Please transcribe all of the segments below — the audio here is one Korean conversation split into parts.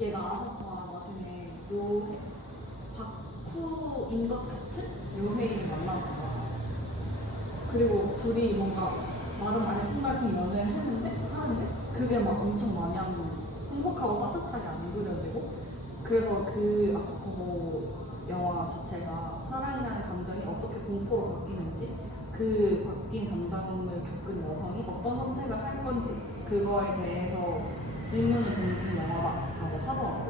얘가 아사쿠와 나중에 묘해 바쿠인 것 같은 묘해인을 만나는 거야. 그리고 둘이 뭔가 나름 알콩달콩 연애를 하는데 그게 막 엄청 마냥 행복하고 따뜻하게 안 그려지고, 그래서 그 아사쿠 영화 자체가 사랑이라는 감정이 어떻게 공포로 바뀌는지, 그 바뀐 감정을 겪은 여성이 어떤 선택을 할 건지 그거에 대해서 질문을 던진 영화라고 하더라고.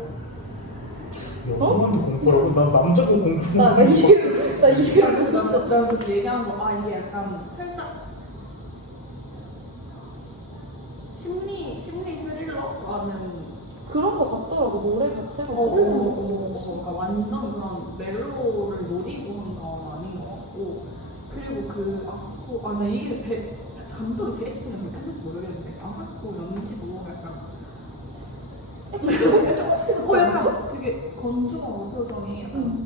여성한테 공포라고? 난 남자고 공포. 나 이게 나 그렇게 얘기한 거, 아 이게 약간 살짝 심리 스릴러라는 그런 거 같더라고. 노래 자체가 그러니까 완전 그런 멜로를 노리고 한 건 아닌 것 같고, 그리고 그 아사코, 나 이게 감독이 디렉팅을 그렇게 모르겠는데 아사코 연기도 약간 되게 건조한 표정이,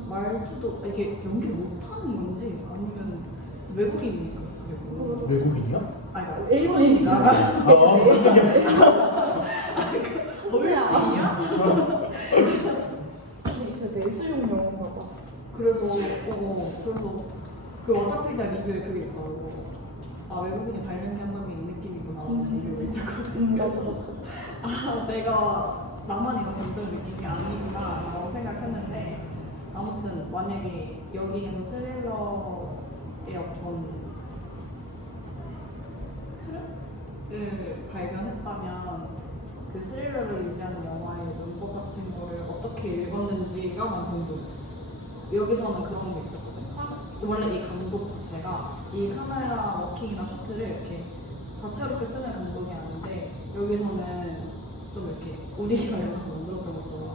말투도 이렇게 연기를 못하는 건지 아니면 외국인이니까 그리고 외국인이야? 아니 일본인이잖아. 월급이야? 진짜 내수용 영화인가 봐. 그래서 그 어차피 다 리뷰에 그게 있더라고. 아 외국인이 발명 감독인 느낌이구나 리뷰가 있었거든. 맞아. 아 내가 나만 이런 감정을 느낀 게 아니구나 라고 생각했는데, 아무튼 만약에 여기에는 스릴러의 어떤 흐름을 발견했다면 그 스릴러를 유지하는 영화의 문법 같은 거를 어떻게 읽었는지가 난 궁금해. 여기서는 그런 게 있었거든. 원래 이 감독 자체가 이 카메라 워킹이나 셔트를 이렇게 다채롭게 쓰는 감독이 아닌데, 여기서는 좀 이렇게 우리가 여기서 만들었던 것처럼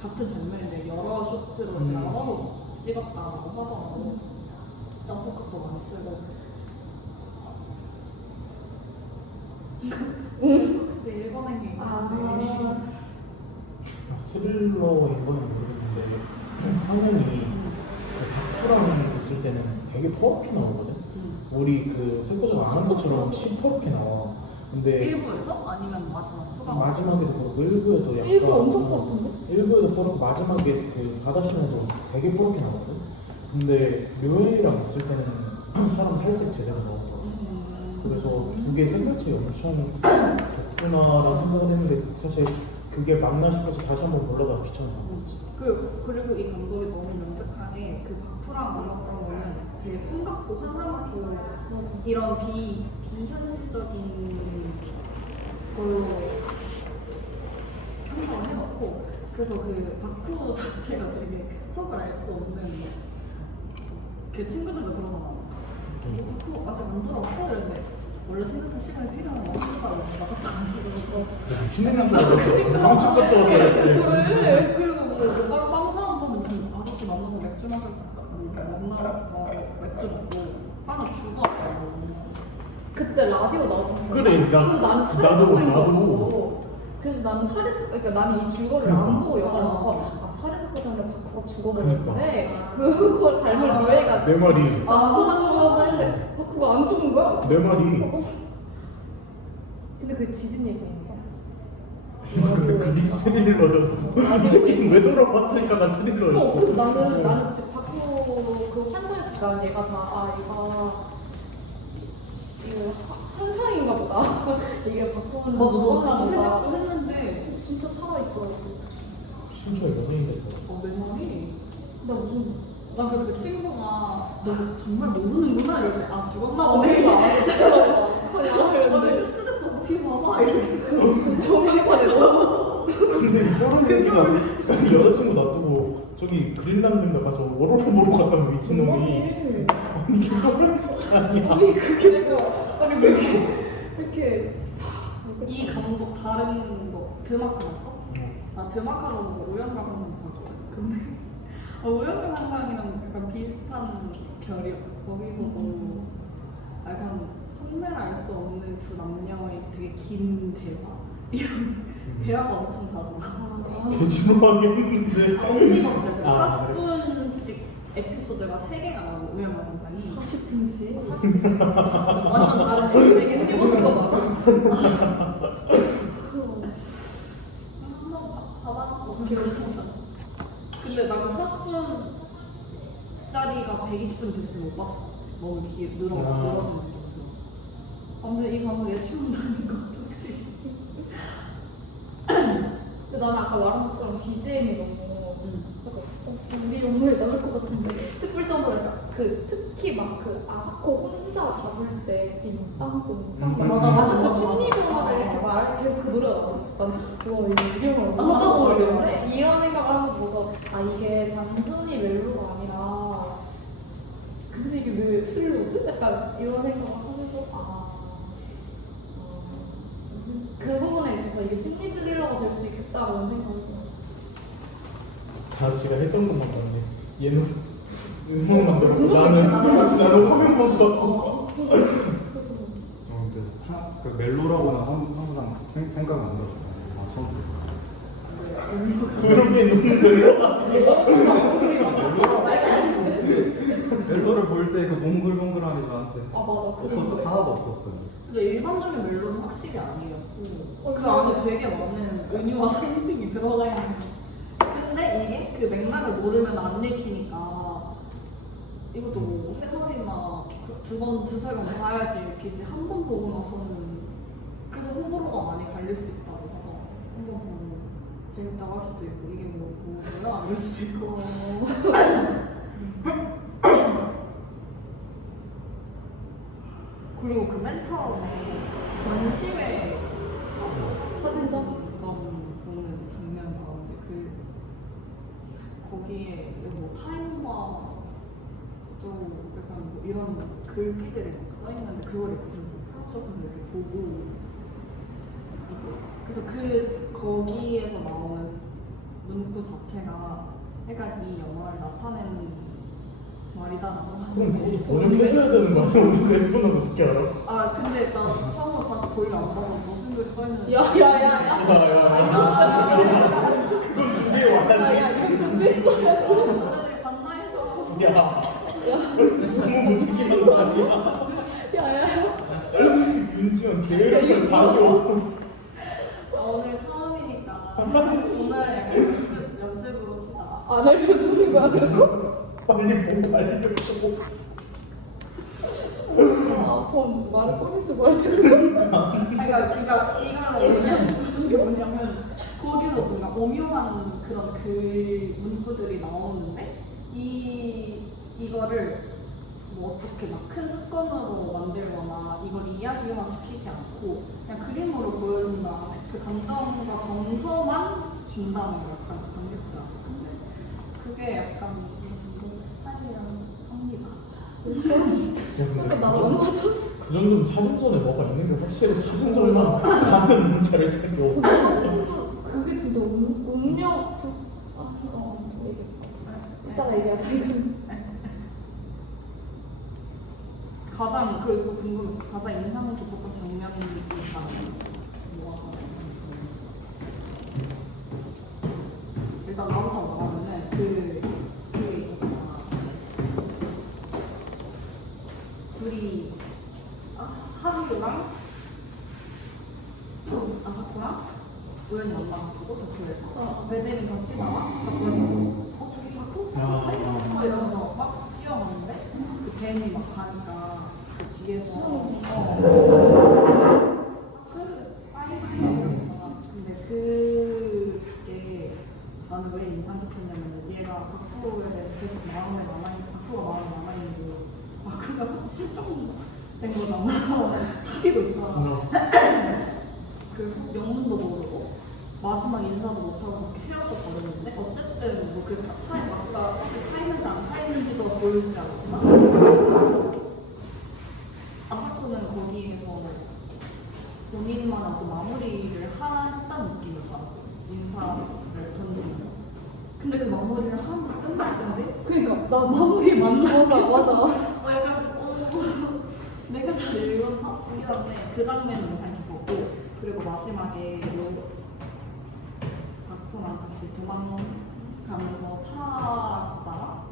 같은 장면인데 여러 셔츠로 나눠서 찍었다고 하더라고. 점프컷도 많이 쓰고. 혹시 일본행 게 있는지? 스릴러인 건 모르겠는데 화면이 그 바쿠랑 있을 때는 되게 퍼렇게 나오거든? 우리 그 색고정 안 한 것처럼 시퍼렇게 나와. 근데 일부에서? 아니면 마지막? 마지막에도 그렇고 일부에도 약간 일부 엄청 퍼렇던데? 일부에도 퍼렇고 마지막에 그 바다씬에서 되게 퍼렇게 나오거든? 근데 묘해랑 있을 때는 사람 살색 제대로 나오더라고. 그래서 두 개 생각치 엄청 좋구나라는 생각을 했는데 사실 그게 맞나 싶어서 다시 한번 보려다가 귀찮아서 안 봤어. 그리고 이 감독이 너무 명백하게 그 바쿠랑 만났던 거는 되게 흥겹고 환상적이고 이런 비현실적인 걸로 형성을 해놓고, 그래서 그 바쿠 자체가 되게 속을 알 수 없는, 그 친구들도 그러잖아. 바쿠 아직 안 돌아왔어? 이랬는데 원래 생각할 시간이 필요한 거 한다고 나갔다 안 그러고. 그래서 미친놈인 줄 알았어. 빵집 갔다 왔다. 그래. 그리고 빵 사람도 무슨 아저씨 만나서 맥주 마실 때 만나고 맥주 먹고 빵을 주고 왔다고. 그때 라디오 나오던 거. 그래, 그래서 나는 사례 사건인 줄 나도. 알았어. 그래서 나는 그러니까 나는 이 줄거리를 그러니까. 안 보고 영화를 봐서 사례 사건이랑 바쿠가 죽어버렸는데 그러니까. 그걸 닮은 묘해가 내 말이 나타난 거야 했는데 바쿠가 안 죽은 거야? 내 말이 근데 그게 지진 얘기인가? 근데 그게 스릴러였어. 이 새끼는 왜 돌아왔을까가 스릴러였어. 그래서 나는 지금 바쿠 그 환상에서 난 얘가 얘가 환상인가 보다. 이게 바꾸는 그런 생각도 생각도 했는데 진짜 살아있더라고. 진짜 연예인 됐어. 내 말이 나 무슨 나 그래서 그 친구가 너 정말 모르는구나 이러는데 아 죽었나 보네. 어디서 어떡하냐 나 이랬는데 실수됐어 뒤에 봐봐 이렇게. 정리판에 넣어. 근데 저런 새끼가 여자친구 놔두고 저기 그린란드인가 가서 워로로 보러 갔다면 미친놈이. 아니 김동현 새끼 아니야. 아니 그게 아니 왜 이렇게 이 감독 다른 거 드마카 봤어? 나 드마카로 우연과 항상 봤거든. 근데 우연과 항상이랑 약간 비슷한 결이었어. 거기서도 약간 속내를 알 수 없는 두 남녀의 되게 긴 대화 이런 대화가 엄청 자주 나와. 개주먹하겠는데. 옴니버스 아, 40분씩 에피소드가 3개가 나오고 우연과 항상이 40분씩 40분 완전 다른 얘기. 옴니버스가 많아. 한번 봐봤고 여기 늘어지는 거죠. 아무튼 이 과목 예측한다는 거 혹시? 근데 나는 아까 말한 것처럼 BGM이 너무 우리 용물이 나갈 것 같은데 싶을 정도로 약간 그 특히 막 그 아사코 혼자 잡을 때 띵땅 맞아, 아사코 맞아. 심리병원을 이렇게 말할 때 그 노래가 나왔어. 난 와 이거 이름을 아, 깜짝 맞아. 놀랐는데 이런 생각을 하면서 보고서 아 이게 단순히 멜로가 아니라 근데 이게 왜 슬로지? 약간 이런 생각을 하면서 그 부분에 있어서 이게 심리 스릴러가 될 수 있겠다라는 생각이 들어요. 다 지가 했던 것만 봤네. 얘는 음악 만들었고 나는 화면만 봤고. 그 멜로라고는 항상 생각 안 들었어요. 아, 처음 그렇게 눈물을 멜로를 볼 때 그 몽글몽글함이 저한테 아 맞아. 없었어, 하나도 없었어요. 근데 일반적인 멜로는 확실히 아니었고 그 안에 되게 많은 은유와 상징이 들어가 있는 근데 이게 그 맥락을 모르면 안 읽히니까 이것도 뭐 해설이나 두세 번 봐야지 읽히지 한 번 보고 나서는 그래서 호불호가 많이 갈릴 수 있다고 해서 한 번 보고 재밌다고 할 수도 있고 이게 뭐야 안 될 수도 있고 그리고 그 맨 처음에 전심에 사진전? 보는 장면 나오는데 그 거기에 뭐 타임과 좀 약간 뭐 이런 글귀들이 막 써있는데 그걸 이렇게 프로적으로 이렇게 보고 그래서 그 거기에서 나오는 문구 자체가 약간 이 영화를 나타내는 말이다라고 그럼 하는데 그것도 번역해줘야 되는 거 아니야? 우리가 일본어를 어떻게 알아? 아 근데 나 처음으로 다시 볼려 안 봐서 무슨 글이 써있는지 야야야야. 그건 준비해 와야지. 이거 준비했어야 돼. 오늘 봤나 해서 야, 너무 못 지키는 거 아니야? 야야. 윤지원 계획을 다시 오고. 오늘 처음이니까 오늘 약간 연습으로 치자. 안 알려주는 거야 그래서? 빨리 보고 알려주고. 아 그럼 말을 꺼내서 말 듣는 그러니까 이거를 얘기하는 게 뭐냐면 거기서 뭔가 오묘한 그런 그 문구들이 나오는데 이거를 뭐 어떻게 막 큰 사건으로 만들거나 이걸 이야기화 시키지 않고 그냥 그림으로 보여준 다음에 그 감정과 정서만 준다는 게 약간 강력하다. 근데 그게 약간 스타일이랑 합니다. 약간 나랑 맞아. 그 정도면 사진전에 뭐가 있는 게 확실히 사진전만 가는 문자를 생겨. 사진도 그게 진짜 운명 이따가 얘기하자 이건. 가장 그리고 궁금해서 가장 인상 깊었던 장면이 있다면 뭐가 일단 나부터 말하면은 그 있었잖아. 둘이 하루랑 아사코랑 우연히 만나가지고 도쿄에서 배드민턴 치다가 갑자기 저기 바꾸? 이러면서 막 뛰어가는데 그 벤이 막 가니까 그 뒤에서 근데 그게 나는 왜 인상 깊었냐면 얘가 바쿠에 대해서 계속 바쿠가 마음에 남아있는데 바쿠가 사실 실종된 거잖아. 사귀고 있잖아. 그 영문도 모르고 마지막 인사도 못하고 그렇게 헤어져 버렸는데 어쨌든 뭐그 차이 아까 사실 차이는지 안 차이는지도 보이지 않지만 아사코는 거기에서 본인만의 어떤 마무리를 했다는 느낌이 받았고 인사를 던지면서 근데 그 마무리를 하면서 끝날 텐데 그니까 나 마무리 맞나? 맞아. 약간 내가 잘 읽었나 싶긴 한데 그 장면이 인상 깊었고 그리고 마지막에 바쿠랑 같이 도망가면서 차가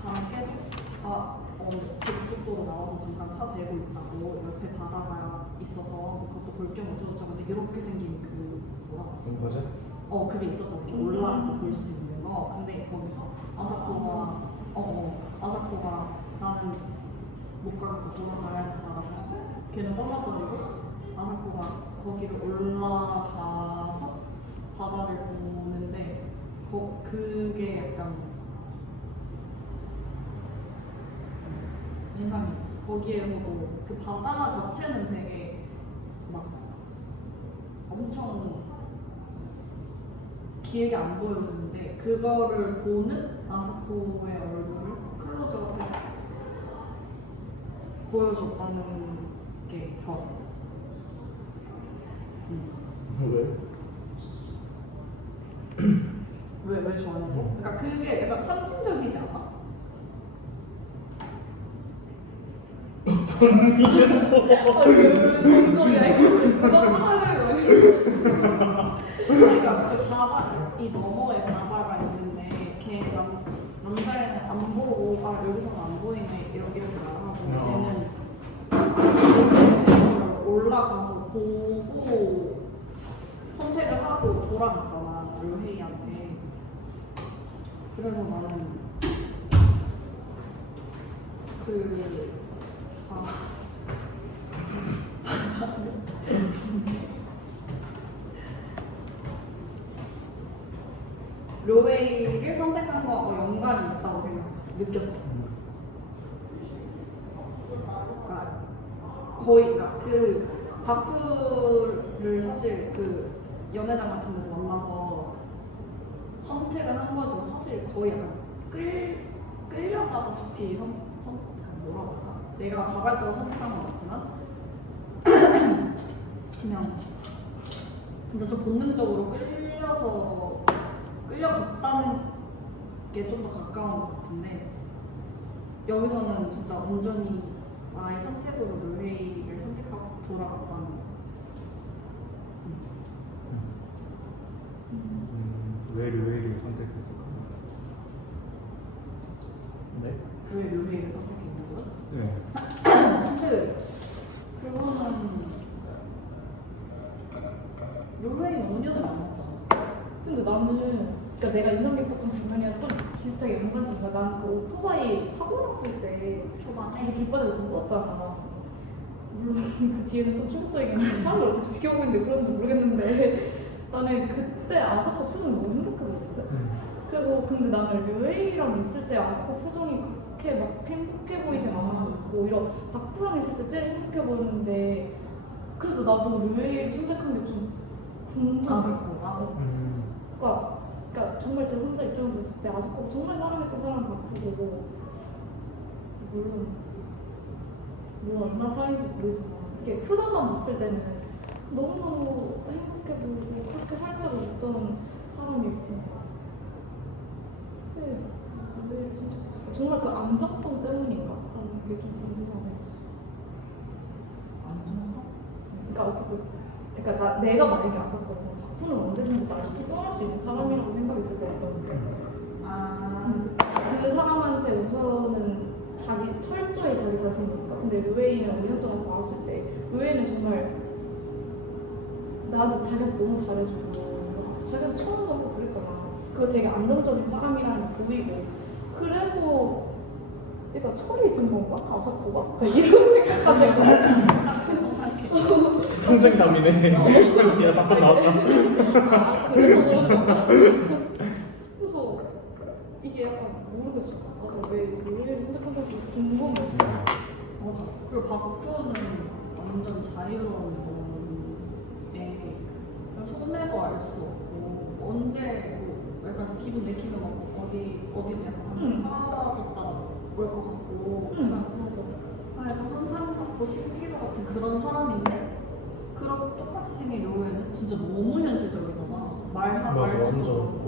차랑 계속 집국도로 나와서 잠깐 차 대고 있다고 옆에 바다가 있어서 그것도 볼 겸 어쩌고저쩌고 근데 이렇게 생긴 그 뭐라 하지? 뭐지? 그게 있었죠. 이렇게 올라가서 볼 수 있는 거. 근데 거기서 아사코가 돌아가야겠다라고 하고 걔는 떠나버리고 아사코가 거기를 올라가서 바다를 보는데 그게 약간 인상이 있어. 거기에서도 그 바다 자체는 되게 막 엄청 길게 안 보여주는데 그거를 보는 아사코의 얼굴을 클로즈업해서 보여줬다는 게 좋았어. 왜? 왜 좋아하냐고? 그러니까 그게 약간 상징적이지 않아? 왜 점점이야 이거 누가 하나는 그러니까 그 바다, 이 너머에 바다가 있는데 걔 남자애는 안 보고 아 여기서는 안 보이네 이렇게 말하고 걔는 올라가서 보고 선택을 하고 돌아갔잖아 류헤이한테. 그래서 나는 료웨이를 선택한 거하고 연관이 있다고 느꼈어. 그러니까 거의 그 바쿠를 사실 그 연회장 같은 데서 만나서 선택을 한 거지만 사실 거의 약간 끌려가다시피 뭐라고 할까? 내가 자발적으로 선택한 건 맞지만 그냥 진짜 좀 본능적으로 끌려갔다는 게 좀 더 가까운 것 같은데 여기서는 진짜 온전히 나의 선택으로 르웨이를 선택하고 돌아갔다는. 왜 류에이를 선택했을까? 네? 왜 르웨이를 선택했냐고요? 네. 근데 그거는 르웨이는 5년을 만났잖아. 근데 나는 그러니까 내가 인상 깊었던 장면이랑 좀 비슷하게 연관지가 난 그 오토바이 사고 났을 때 초반에 길바닥에 누웠잖아. 물론 그 뒤에는 좀 충격적이긴 한데 사람들 어떻게 지켜보고 있는데 그런지 모르겠는데 나는 그때 아사코 표정이 너무 행복해 보였거든. 그래서 근데 나는 류에이랑 있을 때 아사코 표정이 그렇게 막 행복해 보이진 않았고 오히려 바쿠랑 있을 때 제일 행복해 보였는데 그래서 나도 류에이를 선택한 게 좀 궁금해. 아사코가? 그러니까 정말 제 혼자 입장을 봤을 때 아사코가 정말 사랑했던 사람을 바꾸고 물론 얼마나 사랑인지 모르지만 이렇게 표정만 봤을 때는 너무너무 행복해 보이고 그렇게 살짝 웃던 사람이고 왜 선택했을까? 정말 그 안정성 때문인가? 라는 게 좀 궁금하겠어. 안정성? 그러니까 어쨌든 내가 만약에 아사코고 바쿠는 언제든지 나를 떠날 수 있는 사람이라고 생각이 들 것 같던 그 사람한테 우선은 철저히 자기 자신이니까. 근데 류에이는 5년 동안 봐왔을 때 류에이는 정말 나한테 자기한테 너무 잘해주고 자기한테 처음 보고 그랬잖아. 그거 되게 안정적인 사람이라는 게 보이고 그래서 그러니까 철이 든 건가? 아사코가? 그러니까 이런 생각까지 해서 성장감이네. 야 답변 나왔다. 아 그래서 그런 건가? 그래서 이게 약간 모르겠어. 나도 왜 류에이를 선택한 건지 궁금했어. 맞아. 그리고 바쿠는 완전 자유로운 건데 손해도 알 수 없고 언제 뭐 약간 기분 내키면 막 어디도 약간 완전 사라졌다 올 것 같고 약간 환상 같고 신기루 같은 그런 사람인데 그런 똑같이 생긴 료에는 진짜 너무 현실적이잖아. 말투도 완전. 그렇고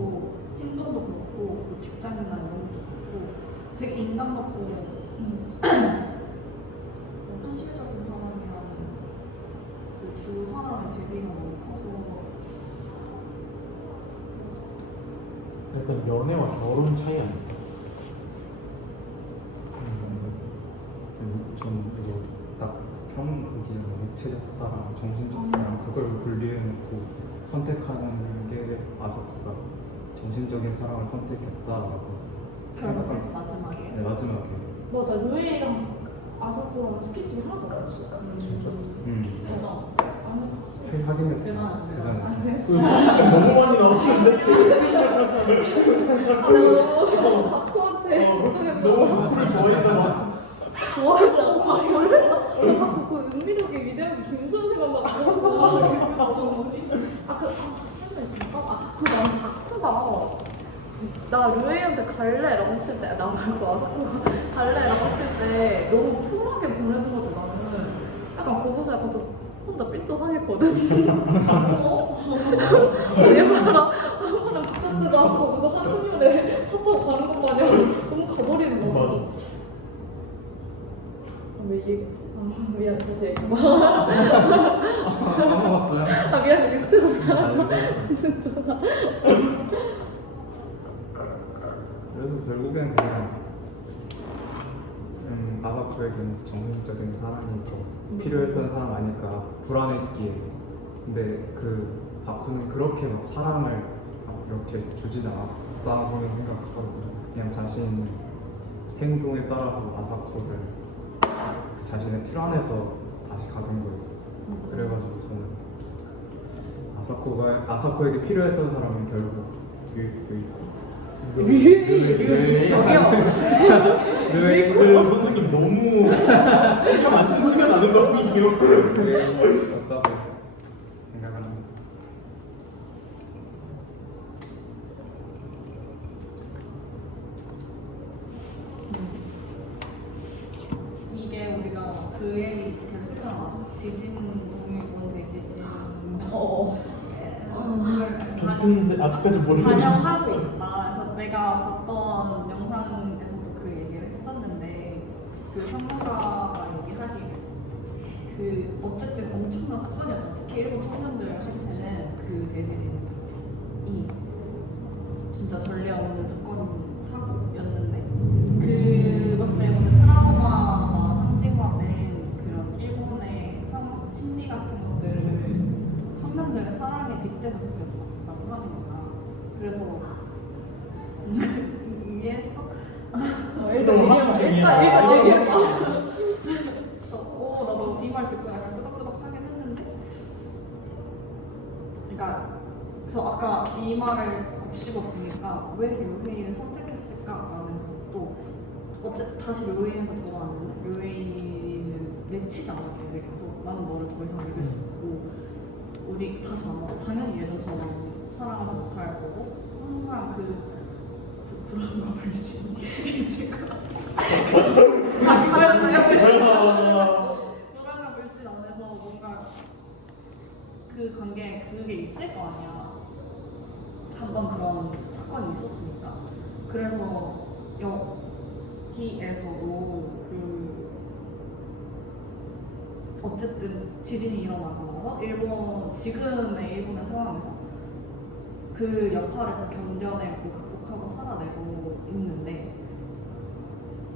행동도 그렇고 뭐 직장이나 이런 것도 그렇고 되게 인간답고 현실적인 사람이라는 그 두 사람의 대비가 너무 커서 약간 연애와 결혼 차이 아닐까? 전 이거 딱평 기준 육체적 사랑, 정신적 사랑 그걸 분리해놓고 선택하는 게 아사코가 정신적인 사랑을 선택했다라고 결국에 생각합니다. 마지막에 네, 마지막에 맞아 류에이랑 아사코랑 스킨십이 하나도 안 했어. 진짜. 진짜 안 했어. 하긴 했지. 대단하지. 대단해. 그 소식 너무 많이 나오는데 아 내가 너무 바코한테 집중했나 너무 봐. 하프를 좋아했나 봐. 좋아했다고? 아 원래? 나 자꾸 그 은밀하게 위대한 김수현 생각나가지고 아그 하나 있으니까? 그 나는 다크가 나 류에이한테 갈래라고 했을 때 나 말고 아사코가 갈래라고 했을 때 너무 쿨하게 보내준 것도 나는 약간 거기서 약간 좀 혼자 삔또 상했거든. 얘봐라 한 번은 붙잡지도 않고 무슨 한승연애 차 타고 가는 것 마냥 너무 가버리는 거야. 맞아. 왜 이 얘기했지? 아, 미안 다시 얘기해봐. 까먹었어요? 아 미안해 육체적 사랑 진짜 그래서 결국엔 그냥 아사코에게는 정신적인 사랑이 더 필요했던 사람 아닐까 불안했기에. 근데 그 바쿠는 그렇게 막 사랑을 막 이렇게 주진 않았다고는 생각하거든요. 그냥 자신 행동에 따라서 아사코를 자신의 틀 안에서 다시 가둔 거였어요. 그래가지고 저는 아사코에게 필요했던 사람은 결국 유이코. 저기요 그 선생님 너무 신경 안 쓴 티가 나는 너무요. 였다고 생각을 합니다. 이게 우리가 그 얘기 계속 했잖아. 지진 동일본 대지진. 계속했는데 아직까지 모르겠어. 반영하고 있다. 그래서 내가 봤던 영상에서도 그 얘기를 했었는데 그 전문가가 얘기하기를 그 어쨌든 엄청난 사건이었죠. 특히 일본 청년들한테는 그 대지진이 진짜 전례 없는 사고였는데 그것 때문에 트라우마와 상징화된 그런 일본의 심리 같은 것들을 청년들의 사랑에 빗대서 그렸다고 하는 거야. 그래서 이해했어? 일단 얘기해봐 나도 이 말 듣고 약간 끄덕끄덕하긴 했는데 그러니까 그래서 아까 이 말을 곱씹어 보니까 왜 류웨이를 선택했을까라는 것도 다시 류웨이한테 돌아왔는데 류웨이는 내치지 않았대. 계속 나는 너를 더 이상 믿을 수 없고 우리 다시 만나고 당연히 예전처럼 사랑하지 못할 거고 항상 그 불안과 불신이 있을 것 같아. 불안과 불신 안에서 뭔가 그 관계에 그게 있을 거 아니야. 한번 그런 사건이 있었으니까. 그래서 여기에서도 그 어쨌든 지진이 일어나고 나서 지금의 일본의 상황에서 그 여파를 다 견뎌내고 극복하고 살아내고 있는데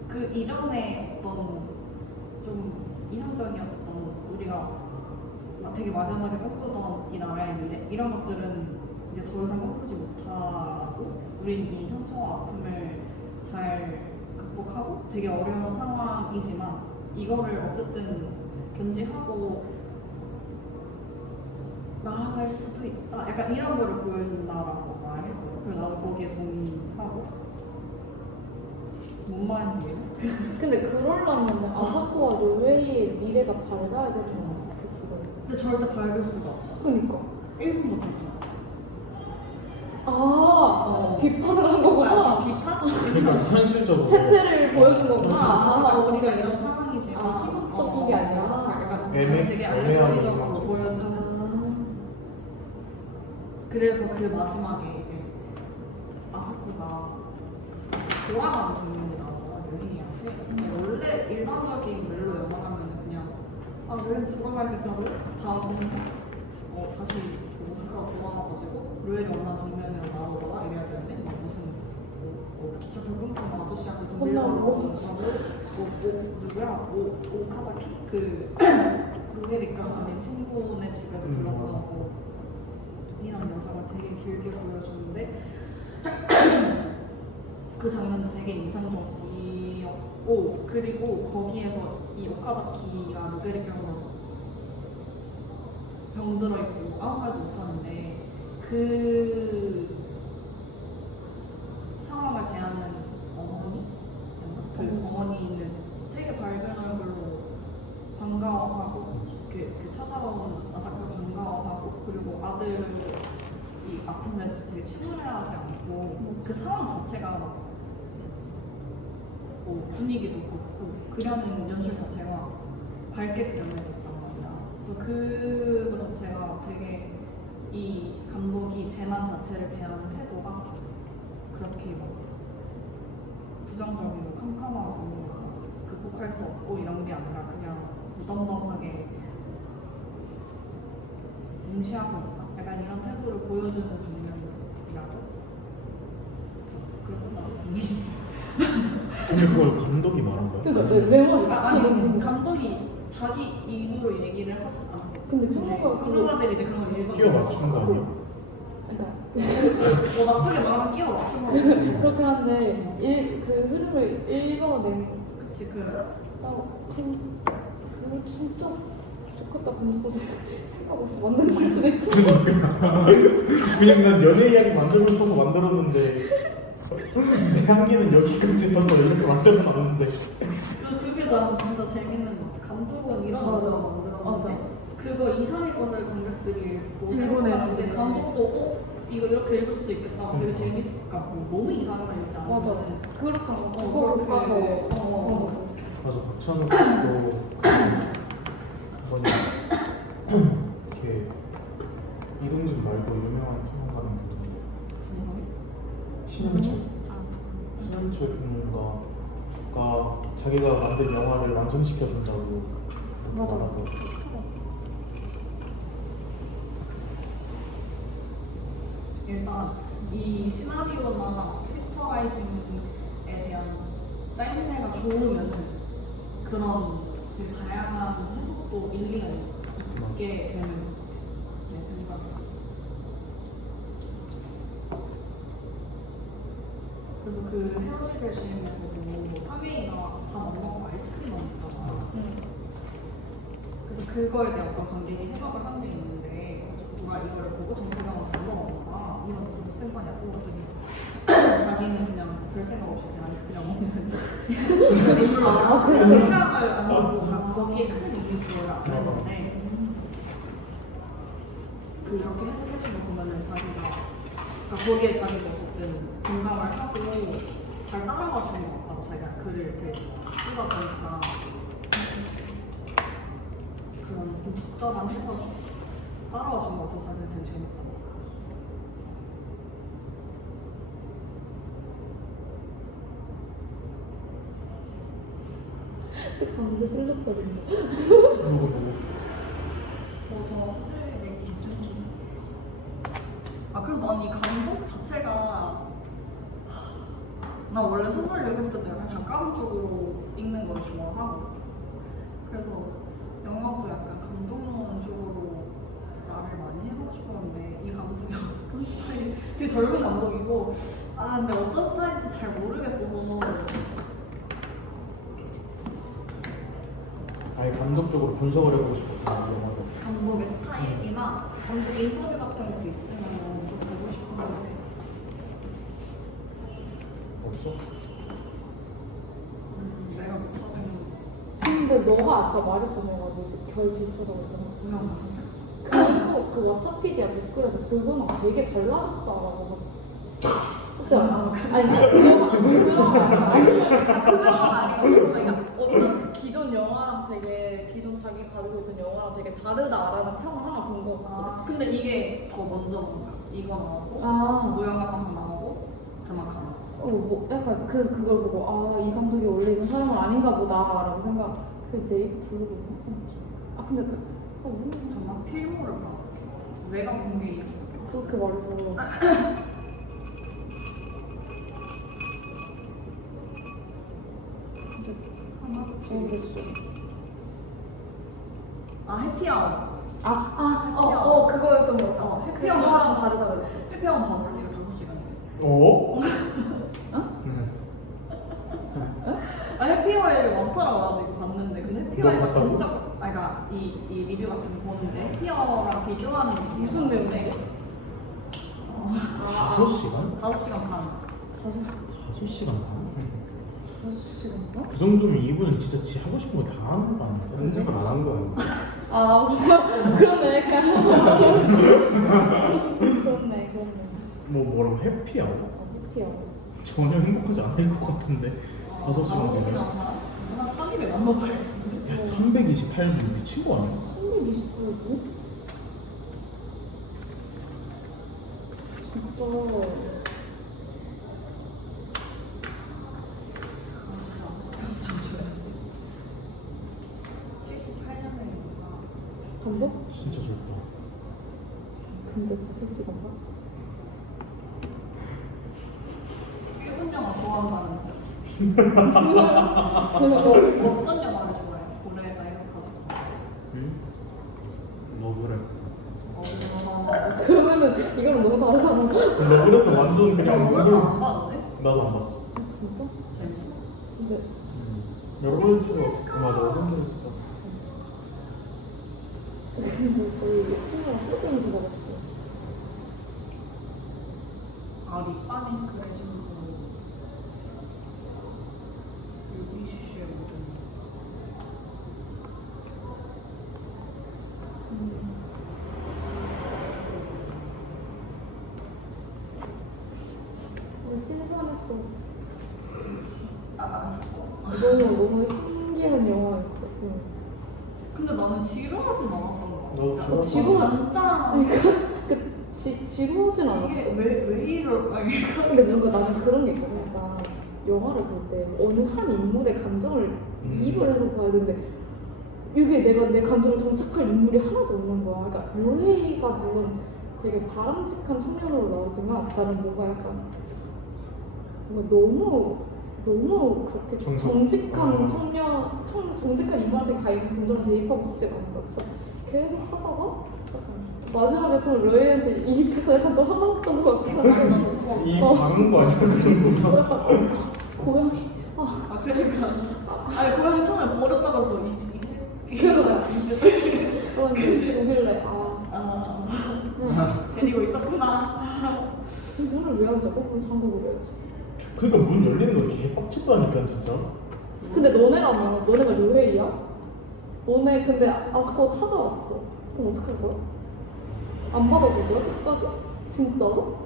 그 이전에 어떤 좀 이상적이었던 우리가 되게 막연하게 꿈꾸던 이 나라의 미래 이런 것들은 이제 더 이상 꿈꾸지 못하고 우린 이 상처와 아픔을 잘 극복하고 되게 어려운 상황이지만 이거를 어쨌든 견지하고 나아갈 수도 있다. 약간 이런 거를 보여준다라고 말했거든. 그래서 나도 거기에 동의하고. 뭔 말인지 이해해? 근데 그러려면 아사코와 류웨이의 미래가 밝아야 되는 거야 그치가 근데 절대 밝을 수가 없잖아. 그니까 일본도 그렇잖아. 비판을 한 거구나 비판? 그러니까 현실적으로. 세태를 보여준 거구나 진짜 우리가 이런 상황이지만 희망적인 게 아니라 약간 되게 애매한 알레고리적으로 거죠. 보여주는. 그래서 그 마지막에 이제 아사코가 돌아가는 장면이 나오잖아. 류헤이한테. 근데 원래 일반적인 멜로 영화라면 그냥 류헤이 돌아가야겠어 하고 다음 회에서 다시 오사카로 돌아와가지고 류헤이 원하는 장면으로 나오거나 이래야 되는데 막 무슨 기차표 끊고 아저씨한테 돈 빌려달라고 누구야? 오카자키? 그 루게리카 아닌 친구네 집에도 들어가고 이런 여자가 되게 길게 보여주는데 그 장면도 되게 인상적이었고 있고 그리고 거기에서 이 오카자키가 루게릭병으로 병들어 있고 아무 말도 못하는데 그 상황을 대하는 어머니? 그 어머니는 되게 밝은 얼굴로 반가워하고 그 찾아온 아사카가 반가워하고 그리고 아들이 아픈데 되게 침울해하지 않고 그 상황 자체가 막 분위기도 그렇고 그려는 연출 자체가 밝게 표현해졌단 말이야. 그래서 그거 자체가 되게 이 감독이 재난 자체를 대하는 태도가 그렇게 막 부정적이고 캄캄하고 극복할 수 없고 이런 게 아니라 그냥 무덤덤하게 무시하고 있다. 약간 이런 태도를 보여주는 장면이라고 들었어. 그리고 나도 근데 그걸 감독이 말한 거야? 그러니까 내 말이야. 아니 감독이 자기 입으로 얘기를 하지 않은 거지. 근데 평론가가 그걸- 평론가들이 이제 그걸 읽어 끼워 맞춘 거 아니야? 그러니까 뭐 나쁘게 말하면 끼워 맞춘 거고 그렇긴 한데 그 흐름을 읽어낸 그치 그거 진짜 좋겠다 감독도 생각 없이 만든 걸 수도 있죠. 그냥 난 연애 이야기 만들고 싶어서 만들었는데 내 한계는 여기까지여서 이렇게 만들어 놨는데 그게 난 진짜 재밌는 것 같아. 감독은 이런 맞아. 거를 만들었는데 그거 이상의 것을 관객들이 보고 읽어내는 해석하는데 거. 감독도 이거 이렇게 읽을 수도 있겠다. 되게 재밌을까. 너무 이상한 걸 읽지 않으면 맞아. 그렇잖아. 그거 그렇게, 못 가서 어. 맞아 박찬욱도 뭐냐 이렇게 이동진 말고 유명한 평론가는 누군데 신현철 신현철 평론가가 자기가 만든 영화를 완성시켜 준다고 맞아. 말하고 일단 이 시나리오나 캐릭터라이징에 대한 짜임새가 좋으면은 그런 되게 다양한 해석도 일리가 있게 되는 내 생각이야. 그래서 그 헤어질 결심에서도 타메이가 밥 안 먹고 아이스크림 먹잖아. 그래서 그거에 대해 어떤 관객이 해석을 한 게 있는데 누가 이거를 보고 정세경을 물어봤나 이런 것도 무슨 거냐고 그랬더니 자기는 그냥 별 생각 없이 그냥 아이스크림 먹는 그 생각을 안 하고 거기에 큰 이미지를 안 했는데 그렇게 해석해주는 거 보면은 자기가 그러니까 거기에 자기가 어쨌든 공감을 하고 잘 따라가 주는 것 같다고 자기가 글을 이렇게 쓰다 보니까 그런 좀 적절한 해석 따라와 주는 것 같아서 자기는 되게 재밌다. 저 가운데 쓸렸거든요. 누구 더 하실 얘기 있으신지? 아 그래서 난 이 감독 자체가 나 원래 소설 읽을 때도 약간 작가론 쪽으로 읽는 걸 좋아하고 그래서 영화도 약간 감독론 쪽으로 말을 많이 해보고 싶었는데 이 감독이 어떤 스타일 되게 젊은 감독이고 아 근데 어떤 스타일인지 잘 모르겠어서 아예 감독적으로 분석을 해보고 싶었던 영화가 감독의 스타일이나 감독 인터뷰 같은 것도 있으면 좀 보고 싶었는데 없어? 내가 못 찾은 근데 너가 아까 말했던 애가 뭐지? 결 비슷하다고 했잖아. 그냥 그 왓챠피디야 댓글에서 그거랑 되게 달라졌다라고 그렇지 않아? 아니 그거만 아니고 그러니까 어떤 기존 영화랑 되게 기존 자기 가지고 있던 영화랑 되게 다르다라는 평을 하나 본 거 같거든. 아, 근데 이게 더 먼저 나온 거야. 이거 나오고 아. 모양강상 나오고 드마카 나왔어. 뭐 약간 그래서 그걸 보고 아 이 감독이 원래 이런 사람은 아닌가 보다라고 생각. 그 네이버 블로그 아 근데 정말 필모를 봐. 내가 본 게 이렇게 그렇게 말해서 하나? 모르겠어. 아 해피아워. 그거였던 것 같아. 어, 그 영화랑 다르다 그랬어. 해피아워 봐볼래? 이거 5시간이야. 어? 아 해피 해피어웨이를 많더라고. 나도 이거 봤는데 근데 해피어웨이가 봤다고? 진짜 그러니까 이 리뷰 같은 거 보는데 해피어랑 비교하는 게 무슨 내용이에요? 5시간? 5시간 반. 5시간 반? 5시간가? 그 정도면 이분은 진짜 지 하고 싶은 거 다 하는 거 아니야? 편집을 안 한 거야. 아 그러네 약간 그렇네 뭐라고 해피야? 해피야. 전혀 행복하지 않을 것 같은데 5시간 5시간 되면 반? 한 3일에 넘어갈 야 328분 미친 거 아니야? 320%고? 진짜 78년생이니까 감독? 진짜 좋다. 근데 5시간가? 일본 영화 좋아한다면서 어떤 영화를 좋아해? 고래가 이렇게 가지고 응? 러브레. 그러면은 이거는 너무 다르잖아. 나 그랬던 완전 그냥 그걸 안 봐도 돼? 나도 안 봤어. 아, 진짜? 재밌어? 근데 여러 번 찍었어. 맞아, 한번 거의 친구랑 쓰러지면서 봐가지고. 아 립밤이 그래가지고 유기시시의 모든 신선했어. 아 너무 신기한 영화였어. 응. 근데 나는 지루하진 않았던 거 같아. 나도 지루하지 지루- 잔짠 지루하진 않았어. 이게 왜 이럴까 이게 근데 뭔가 나는 그런 게 있거든. 약간 영화를 볼 때 어느 한 인물의 감정을 이입을 해서 봐야 되는데 이게 내가 내 감정을 정착할 인물이 하나도 없는 거야. 그러니까 료헤이가 물론 되게 바람직한 청년으로 나오지만 나는 뭔가 약간 뭔가 너무 그렇게 정직한 청년, 정직한 인물한테 감정을 대입하고 싶지가 않은 거야. 그래서 계속 하다가 약간 마지막에 좀 료헤이한테 이입해서 약간 좀 화났던 것 같긴 하고 이 바른 거 아니야? 그 정도면? 고양이 아 그러니까 아니 고양이 처음에 버렸다가서 이 새끼 그래서 내가 그런데 죽일래 데리고 있었구나. 문을 왜 안 잡고? 문 잠그고 그래야지. 그러니까 문 열리는 거 개빡쳤다니까 진짜. 근데 너네라면 너네가 료헤이야? 너네 근데 아스코 찾아왔어. 그럼 어떡할 거야? 안 받아줄 거야? 끝까지? 진짜로?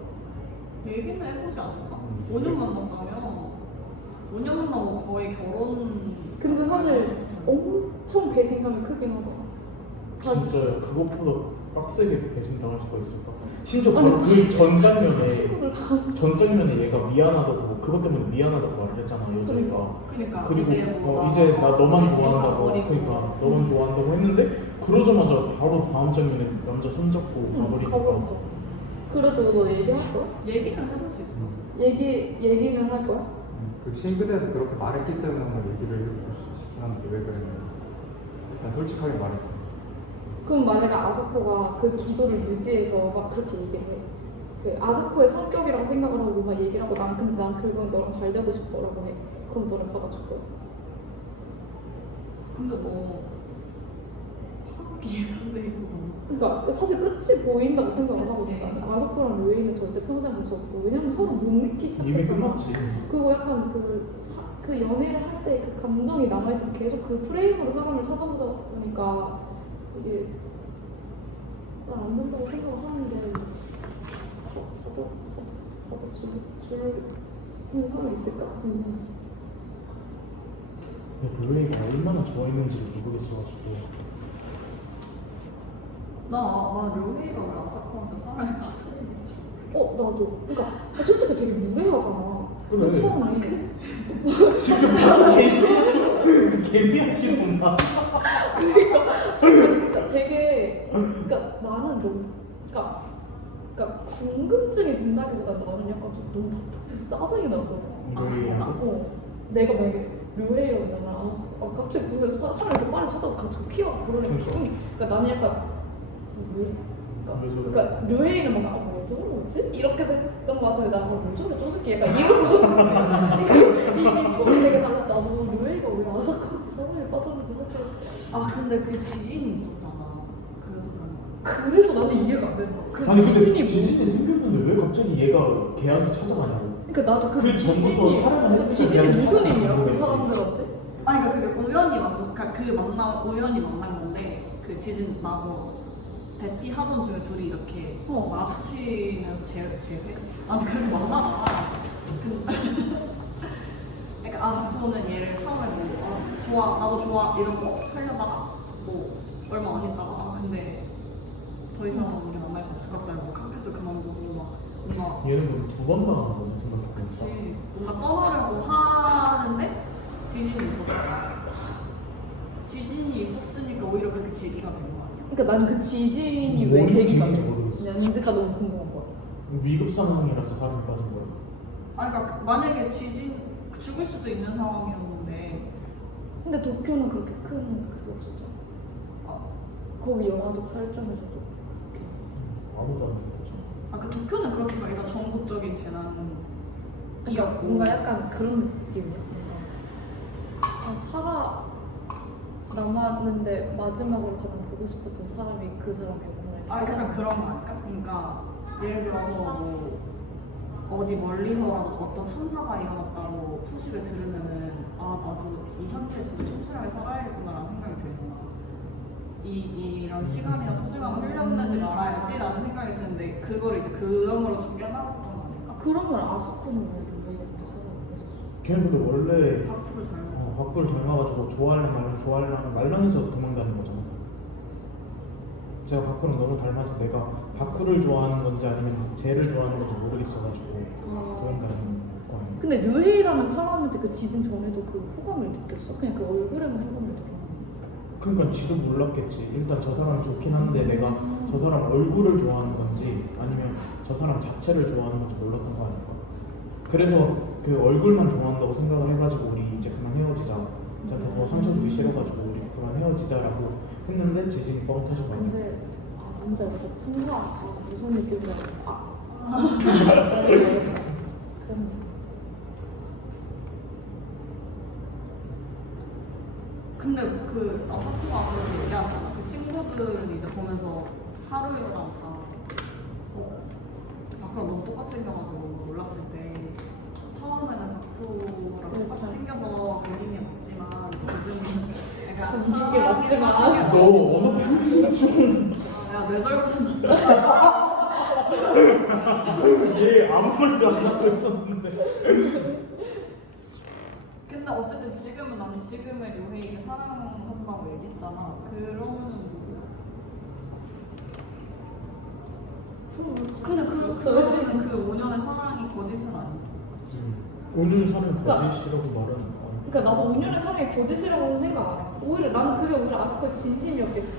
얘기는 해보지 않을까? 5년 만난다면 5년 만나고 거의 결혼. 근데 사실 엄청 배신감이 크긴 하잖아. 진짜 그것보다 빡세게 배신당할 수가 있을까? 심지어 아니, 바로 그 장면에 친구들 다 전 장면에 얘가 미안하다고 그것 때문에 미안하다고 말을 했잖아 여자애가. 그러니까 그리고 뭐 이제 나 너만 진짜 좋아한다고 버리고. 그러니까 너만 좋아한다고 했는데 그러자마자 바로 다음 장면에 남자 손잡고 가버리니까. 가버렸잖아. 그래도 너 얘기할 거야? 얘기는 해볼 수 있을 것 같아. 얘기는 할 거야? 그 싱크대에서 그렇게 말했기 때문에 한번 얘기를 해보고 싶긴 한데 왜 그랬는지. 일단 솔직하게 말했잖아. 그럼 만약에 아사코가 그 기도를 유지해서 막 그렇게 얘기를 해. 그 아사코의 성격이라고 생각을 하고 막 얘기를 하고 근데 난 결국엔 너랑 잘 되고 싶어라고 해. 그럼 너를 받아줄 거야? 근데 너 화기에 상대 있어 너. 그러니까 사실 끝이 보인다고 생각을 그치. 하거든. 아사코랑 류에이는 절대 평생 할 수 없고 왜냐면 서로 못 믿기 이미 시작했잖아. 끝났지. 그리고 약간 그 연애를 할 때 그 감정이 남아있으면 계속 그 프레임으로 사람을 찾아보다 보니까 이게 난 안 된다고 생각을 하는데 받아주는 사람이 있을까 궁금했어. 근데 료에이가 얼마나 좋아했는지를 모르겠어가지고. 나 료헤이가 왜 아사코한테 사랑에 빠져있는지. 나도. 그러니까 솔직히 되게 무례하잖아. 그래. 처음에. 진짜 바로 개미하긴 온다. 그러니까 되게 그러니까 나는 너무 그러니까 궁금증이 든다기보다 나는 약간 좀 너무 답답해서 짜증이 나거든. 료에이하고? 내가 만약에 료헤이였다면 갑자기 무슨 사람이 이렇게 빨리 쳐다보고 같이 피하고 그러는 그러니까. 기분이 그러니까 나는 약간 왜 왜 저래? 그러니까 료헤이는 뭔가 저런 거지? 이렇게 됐던 거 같은데 나왜 저래 저 새끼 약간 이러거든요. 이 톤이 되게 달라서 나도 류에이가 왜 아사카한테 사랑에 빠졌는지 사실 아 근데 그 지진이 있었잖아. 그래서 그런 거야. 그래서 나는 이해가 안 된다. 그 아니 지진이 근데 뭐? 지진이 생겼는데 왜 갑자기 얘가 걔한테 찾아가냐고. 그러니까 나도 그 그 전부터 지진이 사랑을 했으니까 지진이 그냥 무슨 찾아가는 의미야 그 거겠지. 사람들한테? 아니 그러니까 그게 우연히 그러니까 그 우연히 만난 건데 그 지진 나고 대피 하던 중에 둘이 이렇게 마주치면서 아니 그렇게 만나잖아. 그러니까 아사코는 얘를 처음에 뭐 좋아 나도 좋아 이러고 하려다가 뭐 얼마 안 있다가 근데 더 이상 우리 만날 수 없을 것 같다 이러고 카페도 그만두고 막 뭔가 얘는 두번 당한 거네 생각해보니까. 같이 뭔가 떠나려고 하는데 지진이 있었어. 지진이 있었으니까 오히려 그렇게 계기가 된 거 아니야? 그러니까 나는 그 지진이 왜 뭔 계기가 계기인지 모르겠어. 됐는지가 너무 궁금한 거야. 위급 상황이라서 사람이 빠진 거야. 아니 그러니까 만약에 지진 죽을 수도 있는 상황이었는데 근데 도쿄는 그렇게 큰 그게 없었잖아. 거기 영화적 설정에서도 그렇게. 아무도 안 죽었지. 그 도쿄는 그렇지만 일단 전국적인 재난이었고 그러니까 뭔가 약간 그런 느낌이야. 뭔가 남았는데 마지막으로 가장 보고 싶었던 사람이 그 사람이었구나. 약간 그런 거 아닐까? 그러니까 예를 들어서 뭐 어디 멀리서라도 어떤 참사가 일어났다고 소식을 들으면은 나도 이 현지에서도 충실하게 살아야겠구나라는 생각이 들구나. 이런 시간이나 소중함을 흘려보내지 말아야지라는 생각이 드는데 그걸 이제 그럼으로 좀 깨달았던 거 아닐까? 그러면 아사코는 왜 그때 사람이 빠졌어? 걔는 근데 원래 바쿠를 닮았어. 바꾸를 닮아가지고 좋아하려면 말랑해서 도망다닌 거잖아. 제가 바꾸랑 너무 닮아서 내가 바꾸를 좋아하는 건지 아니면 쟤를 좋아하는 건지 모르겠어가지고 도망다니는 거 아니야. 근데 류헤이라는 사람한테 그 지진 전에도 그 호감을 느꼈어? 그냥 그 얼굴에만 호감을 느꼈어? 그러니까 지도 몰랐겠지. 일단 저 사람 좋긴 한데 내가 저 사람 얼굴을 좋아하는 건지 아니면 저 사람 자체를 좋아하는 건지 몰랐던 거 아닐까. 그래서 그 얼굴만 좋아한다고 생각을 해가지고 우리 이제 그만 헤어지자. 저한테 더 상처 주기 싫어가지고 우리 그만 헤어지자라고 했는데 지진이 뻥 터진 거 아니야. 근데 뭔지 알겠어. 참사 무슨 느낌인지 알겠어. 그런 근데 그 아파트가 그렇게 얘기하잖아. 그 친구들은 이제 보면서 하루이랑 다 바쿠랑 너무 똑같이 생겨가지고 놀랐을 때 처음에는 바쿠랑 똑같이 생겨서 본인이 맞지만 지금은 약간 본인 게 맞지만. 너 어느 야내 잘못은 얘 아무 말도 안 하고 있었는데. 근데 어쨌든 지금은 나는 지금의 류헤이를 사랑한다고 얘기했잖아. 그러면은 근데 그거는 그 5년의 사랑이 거짓은 아니지. 오늘 사는 그러니까- 거짓이라고 말은 안 해. 그러니까 나도 5년의 사랑이 거짓이라고는 생각 안 해. 오히려 나는 그게 오히려 아스코의 진심이었겠지.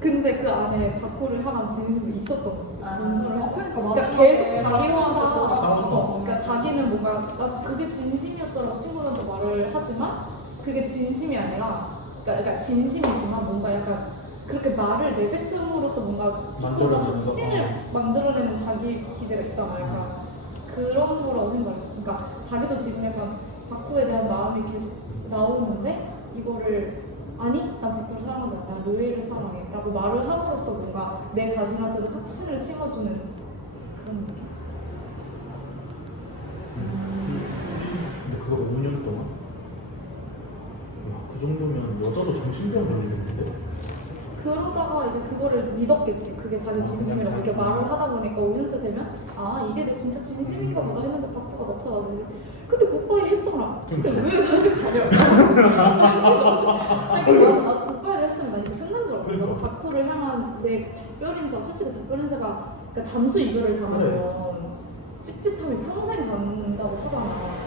근데 그 안에 바코를 향한 진심이 있었던 거지. 그러니까 계속 자기 혼자 싸웠다. 그러니까 자기는 뭔가 그게 진심이었어라고 친구들한테 말을 하지만 그게 진심이 아니라 그러니까 진심이지만 뭔가 약간 그렇게 말을 내뱉음으로써 뭔가 조금 더 만들어내는 거. 확신을 만들어내는 자기 기제가 있잖아. 약간 그런 거라고 생각했어. 그러니까 자기도 지금 약간 바쿠에 대한 마음이 계속 나오는데 이거를 아니 나 바쿠를 사랑하지 않아. 나 류에이를 사랑해 라고 말을 함으로써 뭔가 내 자신한테도 확신을 심어주는 그런 느낌. 근데 그걸 5년 동안? 야, 그 정도면 여자도 정신병 걸리겠는데? 그러다가 이제 그거를 믿었겠지. 그게 자기 진심이라고 이렇게 말을 하다 보니까 5년째 되면 아 이게 내 진짜 진심인가 보다 했는데 바쿠가 나타나고 근데 굿바이 했잖아. 근데 왜 다시 가냐? 아니 나 굿바이를 했으면 나 이제 끝난 줄 알았어. 그러니까. 바쿠를 향한 내 작별 인사, 솔직히 작별 인사가 그러니까 잠수 이별을 당하면 찝찝함이 평생 간다고 하잖아.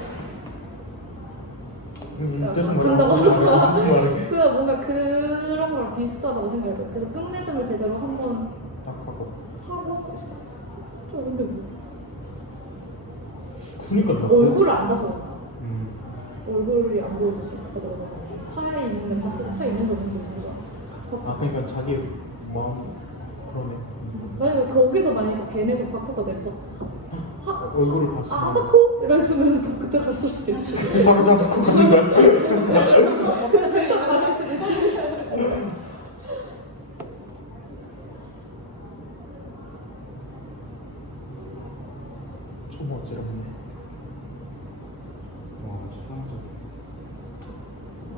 간다고 하잖아. 무슨 말이야? 그래서 뭔가 그런 거랑 비슷하다고 생각해요. 그래서 끝맺음을 제대로 한번 딱 하고. 저 근데 뭐 그니까 나 얼굴을 안 봐서 그런가? 음. 얼굴이 안 보여줬어. 차에 있는데 밖에 차에 있는지 없는지 모르잖아. 아 그러니까 자기 마음 그러네. 만약에 거기서 만약에 벤에서 바쿠가 내면서 얼굴을 봤으면 아사코 이랬으면 또 그때 갔을 수도 있지. 바로 바꿔 가는 거야. 근데 벤딱 갔을 수도 있지. 좀 어지럽네. 와 추상적. 아,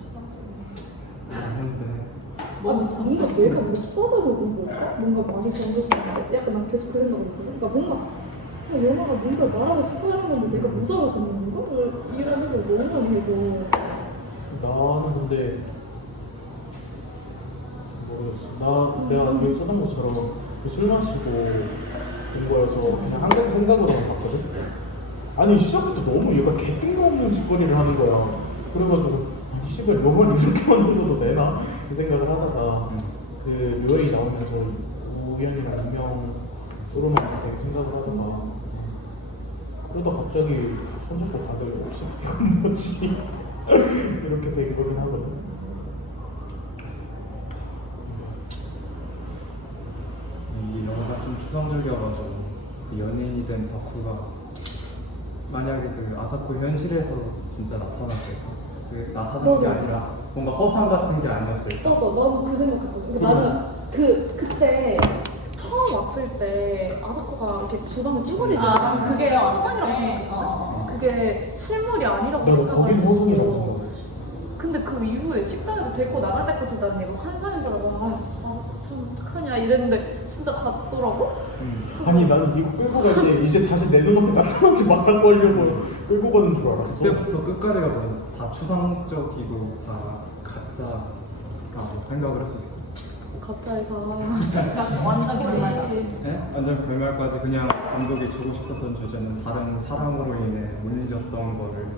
추상적인. 근데 뭔가 내가 못 받아보고 뭔가 많이 던져주는데 약간 난 계속 그 생각이거든. 그러니까 뭔가 그냥 영화가 뭔가 말하고 싶어 하는 건데 내가 못 알아듣는 건가? 이런 생각을 너무 많이 해서 나는 근데 모르겠어. 내가 여기 써둔 것처럼 술 마시고 온 거여서 그냥 한 가지 생각으로 봤거든. 아니 시작부터 너무 얘가 개뜬금없는 짓거리를 하는 거야. 그래가지고 이 씨발 영화를 이렇게 만들어도 되나? 그 생각을 하다가 그 묘에이 나오면서 우연이나 운명 또르면서 되게 생각을 하다가 그러다 갑자기 손잡고 다들 혹시 이건 뭐지? 이렇게 된 거긴 하거든. 이 영화가 좀 추상적이어가지고 그 연예인이 된 바쿠가 만약에 그 아사코 현실에서 진짜 나타났을까? 그 나타난 게 맞아. 아니라 뭔가 허상 같은 게 아니었을까? 맞아, 나도 그 생각했거든. 나는 그때 처음 왔을 때 아사코가 이렇게 주방에 쭈그리잖아. 난 그게 환상이라고 환상이라고 생각해. 생각해. 그게 실물이 아니라고 내가 거긴 생각했어. 호성이라고 생각했어. 근데 그 이후에 식당에서 데리고 나갈 때까지 난 이거 환상인 줄 알고 참 어떡하냐 이랬는데 진짜 갔더라고? 아니 나는 미국 끌고 갈 때 이제 다시 내 눈앞에 나타나지 말라고 하려고 끌고 가는 줄 알았어. 그때부터 끝까지 가서 다 추상적이고 다 가짜라고 생각을 했었어요. 가짜에서 완전 결말까지. 네? 완전 결말까지 그냥 감독이 주고 싶었던 주제는 다른 사람으로 인해 물리졌던 거를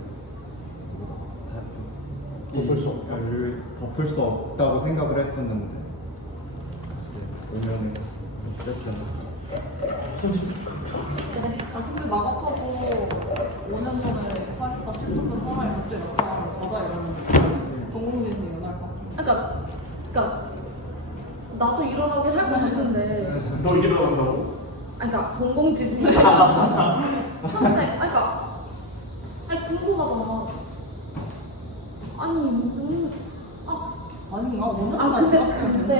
덮을 수 없다. 덮을 수 없다고 생각을 했었는데 글쎄 오면은 그랬잖아. 선심족 같아. 아 근데 나 같아도 5년 전에 사귀었다 실종된 사람이 갑자기 나타나는 가자 이러면 동공지에서 일어날 것 같아. 그러니까 나도 일어나긴 할 것 같은데 너 일어난다고? 그러니까 동공지진이 근데 아니 궁금하잖아. 아니 아닌가? 5년 아 전에 근데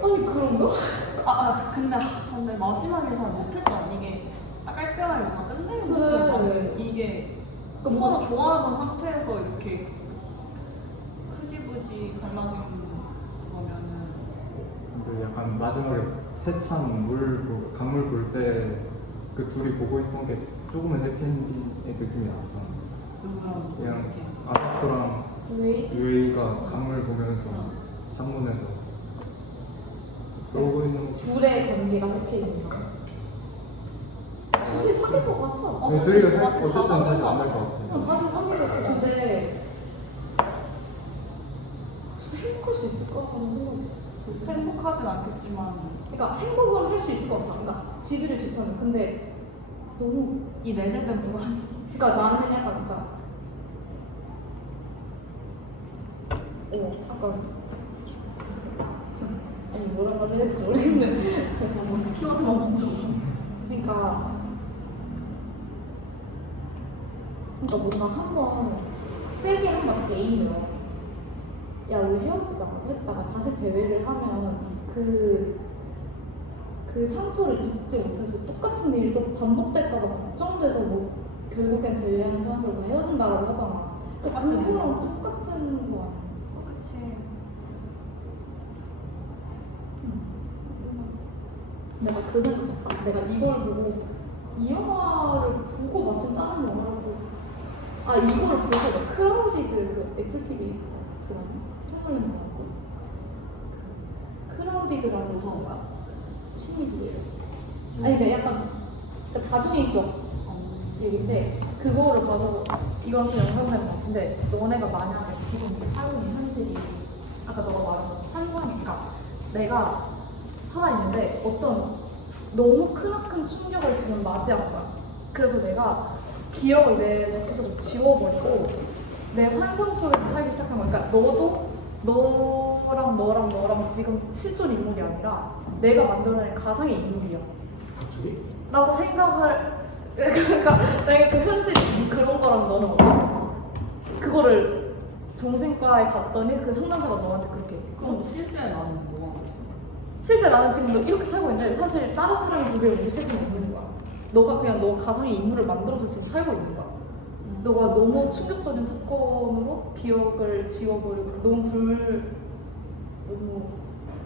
아니 그런가? 근데 마지막에 잘 못했잖아. 이게 깔끔하게 다 끝내는 그래. 모습을 이게 그러니까 서로 좋아하는 상태에서 이렇게 흐지부지 갈라진 거면은 근데 약간 마지막에 세찬 강물 볼 때 그 둘이 보고 있던 게 조금은 해피엔딩의 느낌이 났어. 누구랑 그냥 이렇게 아사코랑 왜? 유에이가 강물 보면서 창문에서 그러고 있는 거. 둘의 관계가 해피인가? 둘이 사귈 것 같아. 근데 둘이 어쨌든 사실 만날 것 같아. 다시 사귈 것 같은데 행복할 수 있을까 하는 생각이 있어. 행복하진 않겠지만 그러니까 행복은 할 수 있을 것 같아. 그러니까 지들이 좋다면 근데 너무 이 내재된 불안이 그러니까 나는 약간 약간 아니 뭐라 말을 해야 될지 모르겠네. 키워드만 던져. 그러니까 뭔가 한번 세게 한번 개인으로 야 우리 헤어지자고 했다가 다시 재회를 하면 그 상처를 잊지 못해서 똑같은 일이 또 반복될까봐 걱정돼서 뭐 결국엔 재회하는 사람들 다 헤어진다라고 하잖아. 그러니까 똑같은 그거랑 똑같은 거 아니야? 그치. 내가 그 생각했다. 내가 이걸 보고 이 영화를 보고 마침 다른 영화를 보고 이거를 보고 나 크라우디드 그 애플 TV 드라마 톰 홀랜드 나왔고 크라우디드라는 영화가 취미지예요. 아니 근데 약간 다중인격 얘기인데 그거를 봐서 이건 좀 영상사인 것 같은데 너네가 만약에 지금 사는 현실이 아까 너가 말한 환상이니까 내가 살아있는데 어떤 너무 크나큰 충격을 지금 맞이한 거야. 그래서 내가 기억을 내 자체적으로 지워버리고 내 환상 속에서 살기 시작한 거야. 그러니까 너도 너랑 지금 실존 인물이 아니라 내가 만들어낸 가상의 인물이야 갑자기? 라고 생각을 그러니까 내가 그 현실이 지금 그런 거랑 너는 어때? 그거를 정신과에 갔더니 그 상담사가 너한테 그렇게 그럼 실제 나는 뭐가 있어? 실제 나는 지금 너 이렇게 살고 있는데 사실 다른 사람이 보기에 우리 셋은 없는 거야. 너가 그냥 너 가상의 인물을 만들어서 지금 살고 있는 거야. 너가 너무 충격적인 사건으로 기억을 지워버리고 너무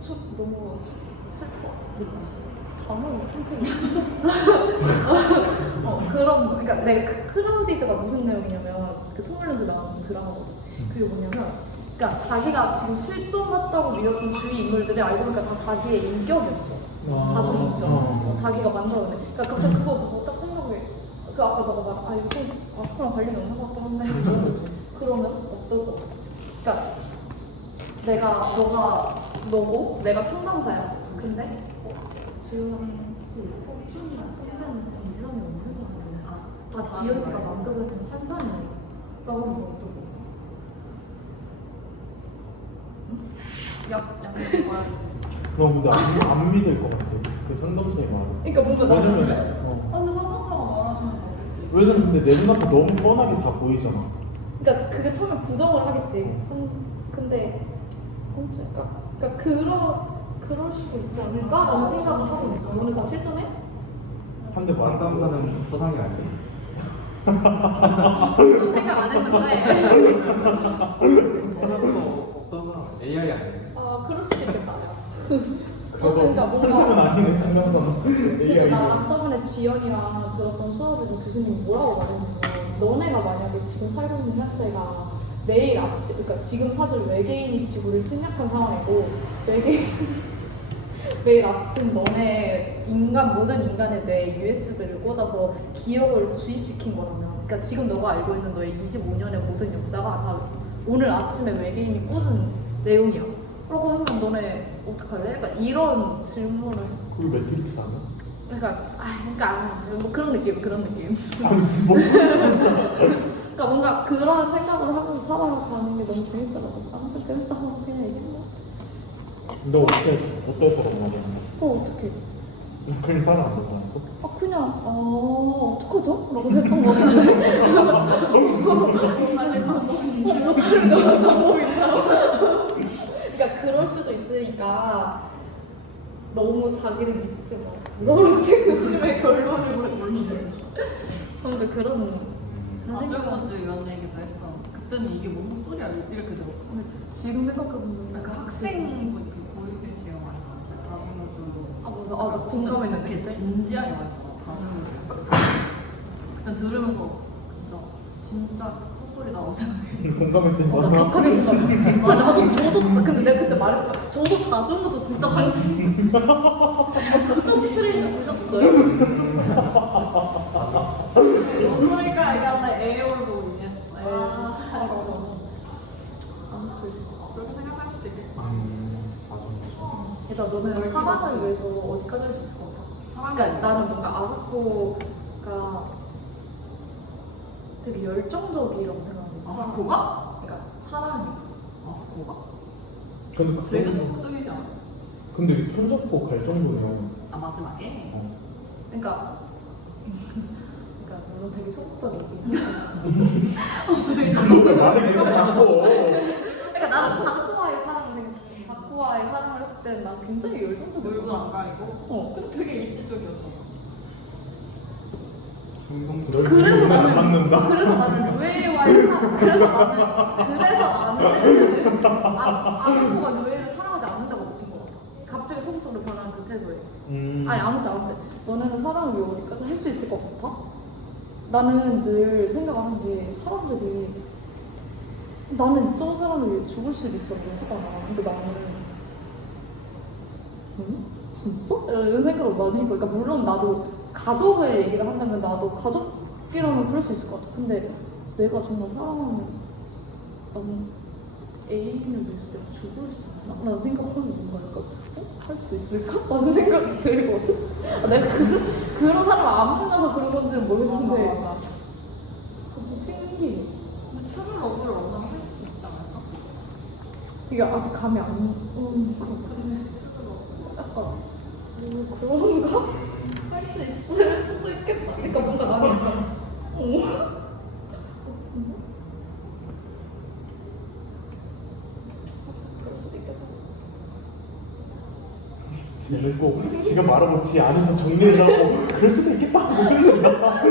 슬퍼. 단어가 선택이야. 그런 거. 그러니까 내가 그 크라우디드가 무슨 내용이냐면 그 톰 홀랜드 나오는 드라마거든. 그게 뭐냐면 그러니까 자기가 지금 실존 같다고 믿었던 주위 인물들이 알고 보니까 다 자기의 인격이었어. 다 전인격. 자기가 만들어낸. 그러니까 갑자기 그거 보고 딱 생각해. 그 아까 너가 말한 이거 아스코랑 관련이 없는 것 같긴 한데 그러면 어떨 것 같아? 그러니까 너고 내가 상담사야. 근데 지금 씨 석준이나 선생님 이상이 없는 사람이야. 다 지연 씨가 만들어둔 환상이야. 라고 하면 어떨 것 같아? 약 뭐야지? 너 근데 안 믿을 것 같아. 그 상담사의 말을. 그러니까 뭔가 나는 왜냐면 근데 상담사가 말하면 뭐겠지? 왜냐면 근데 내 눈앞에 너무 뻔하게 다 보이잖아. 그러니까 그게 처음에 부정을 하겠지. 근데 그러니까 그럴 수도 있지 않을까라는 생각을 하고 있어. 너는 다 실존해? 한대 맞았어. 상담사는 서상이 아니야? 그런 생각 안 했는데. 어떤 사람 AI 아니야? 아 그럴 수도 있겠다. 그거 그러니까 상상은 뭔가 아니네 상담사는. 근데 AI. 나랑 저번에 지연이랑 들었던 수업에서 교수님이 뭐라고 말했냐면 너네가 만약에 지금 살고 있는 현재가 내일 아침 그러니까 지금 사실 외계인이 지구를 침략한 상황이고 매일 아침 너네 모든 인간의 뇌에 USB를 꽂아서 기억을 주입시킨 거라면 그러니까 지금 너가 알고 있는 너의 25년의 모든 역사가 다 오늘 아침에 외계인이 꽂은 내용이야 라고 하면 너네 어떡할래? 그러니까 이런 질문을 그게 매트릭스 아니야? 그러니까 뭐 그런 느낌 아니 뭐? 그러니까 뭔가 그런 생각을 하면서 살아가는 게 너무 재밌더라고 아무튼 재밌다 그냥 얘기해 너 어떨 거라고 말이야? 어떡해 그냥 살아 안 될거 그냥 어떡하죠? 라고 했던 거 같은데 뭐 다른 방법이 있나? 그러니까 그럴 수도 있으니까 너무 자기를 믿지 마 그렇지 교수님의 결론을 모르겠는데 근데 그런 아주아주 이런 얘기도 했어. 그때는 이게 뭔 소리야 이렇게 들어. 지금 생각해보면 그 학생 그 고유빈 씨가 말했잖아. 다중우주. 맞아 나 공감했는데 되게 그때? 진지하게 말했잖아. 다중우주. 그때 들으면서 진짜 헛소리 나오고 생각해. 공감했던 나 사람. 격하게 공감해 저도 근데 내가 그때 말했어 저도 다중우주 진짜 관심 doctor 스트레인지 보셨어요? 뭔 소리가 이게 아까 에어로 인했어. 맞아 아무튼 그렇게 생각할 수도 있겠다. 일단 너는 사랑을 위해서 어디까지 할 수 있을 것 같아? 그러니까 나는 뭔가 아사코가 되게 열정적이라고 생각하는데 아사코가? 그러니까 사랑이 아사코가? 근데 되게 그런 적극적이지 않아? 근데 손잡고 갈 정도면 아 마지막에? 그러니까 물론 되게 소극적이긴 말을 계속 바꿔. 그러니까 나는 다쿠와의 사랑을 했을 때는 난 굉장히 열정적이었어 물도 안 가리고? 근데 되게 일시적이었어. 그래서 안 맞는다. 나는 루에와의 사랑 아사코가 루에를 사랑하지 않는다고 느낀 거 같아 갑자기 소극적으로 변하는 그 태도에 아니 아무튼 너네는 사랑을 위해 어디까지 할 수 있을 것 같아? 나는 늘 생각을 하는 게 사람들이 나는 저 사람을 위해 죽을 수도 있어 하잖아 근데 나는 진짜? 이런 생각을 많이 해요 그러니까 물론 나도 가족을 얘기를 한다면 나도 가족이라면 그럴 수 있을 것 같아 근데 내가 정말 사랑하는 나는 애인을 위해서 내가 죽을 수 있나? 라는 생각하면 뭔가 약간 할 수 있을까? 라는 생각이 들거든 내가 그런 사람을 안 만나서 그런 건지는 모르겠는데 맞아. 좀 신기해 근데 트루 러브를 원하면 할 수도 있지 않을까? 이게 아직 감이 안 약간 그런가? 할 수 있을 수도 있겠다. 그러니까 뭔가 나는 그럴 수도 있겠다. 쟤는 꼭 지가 말하고 지 안에서 정리해자고 그럴 수도 있겠다 하고 끝낸다.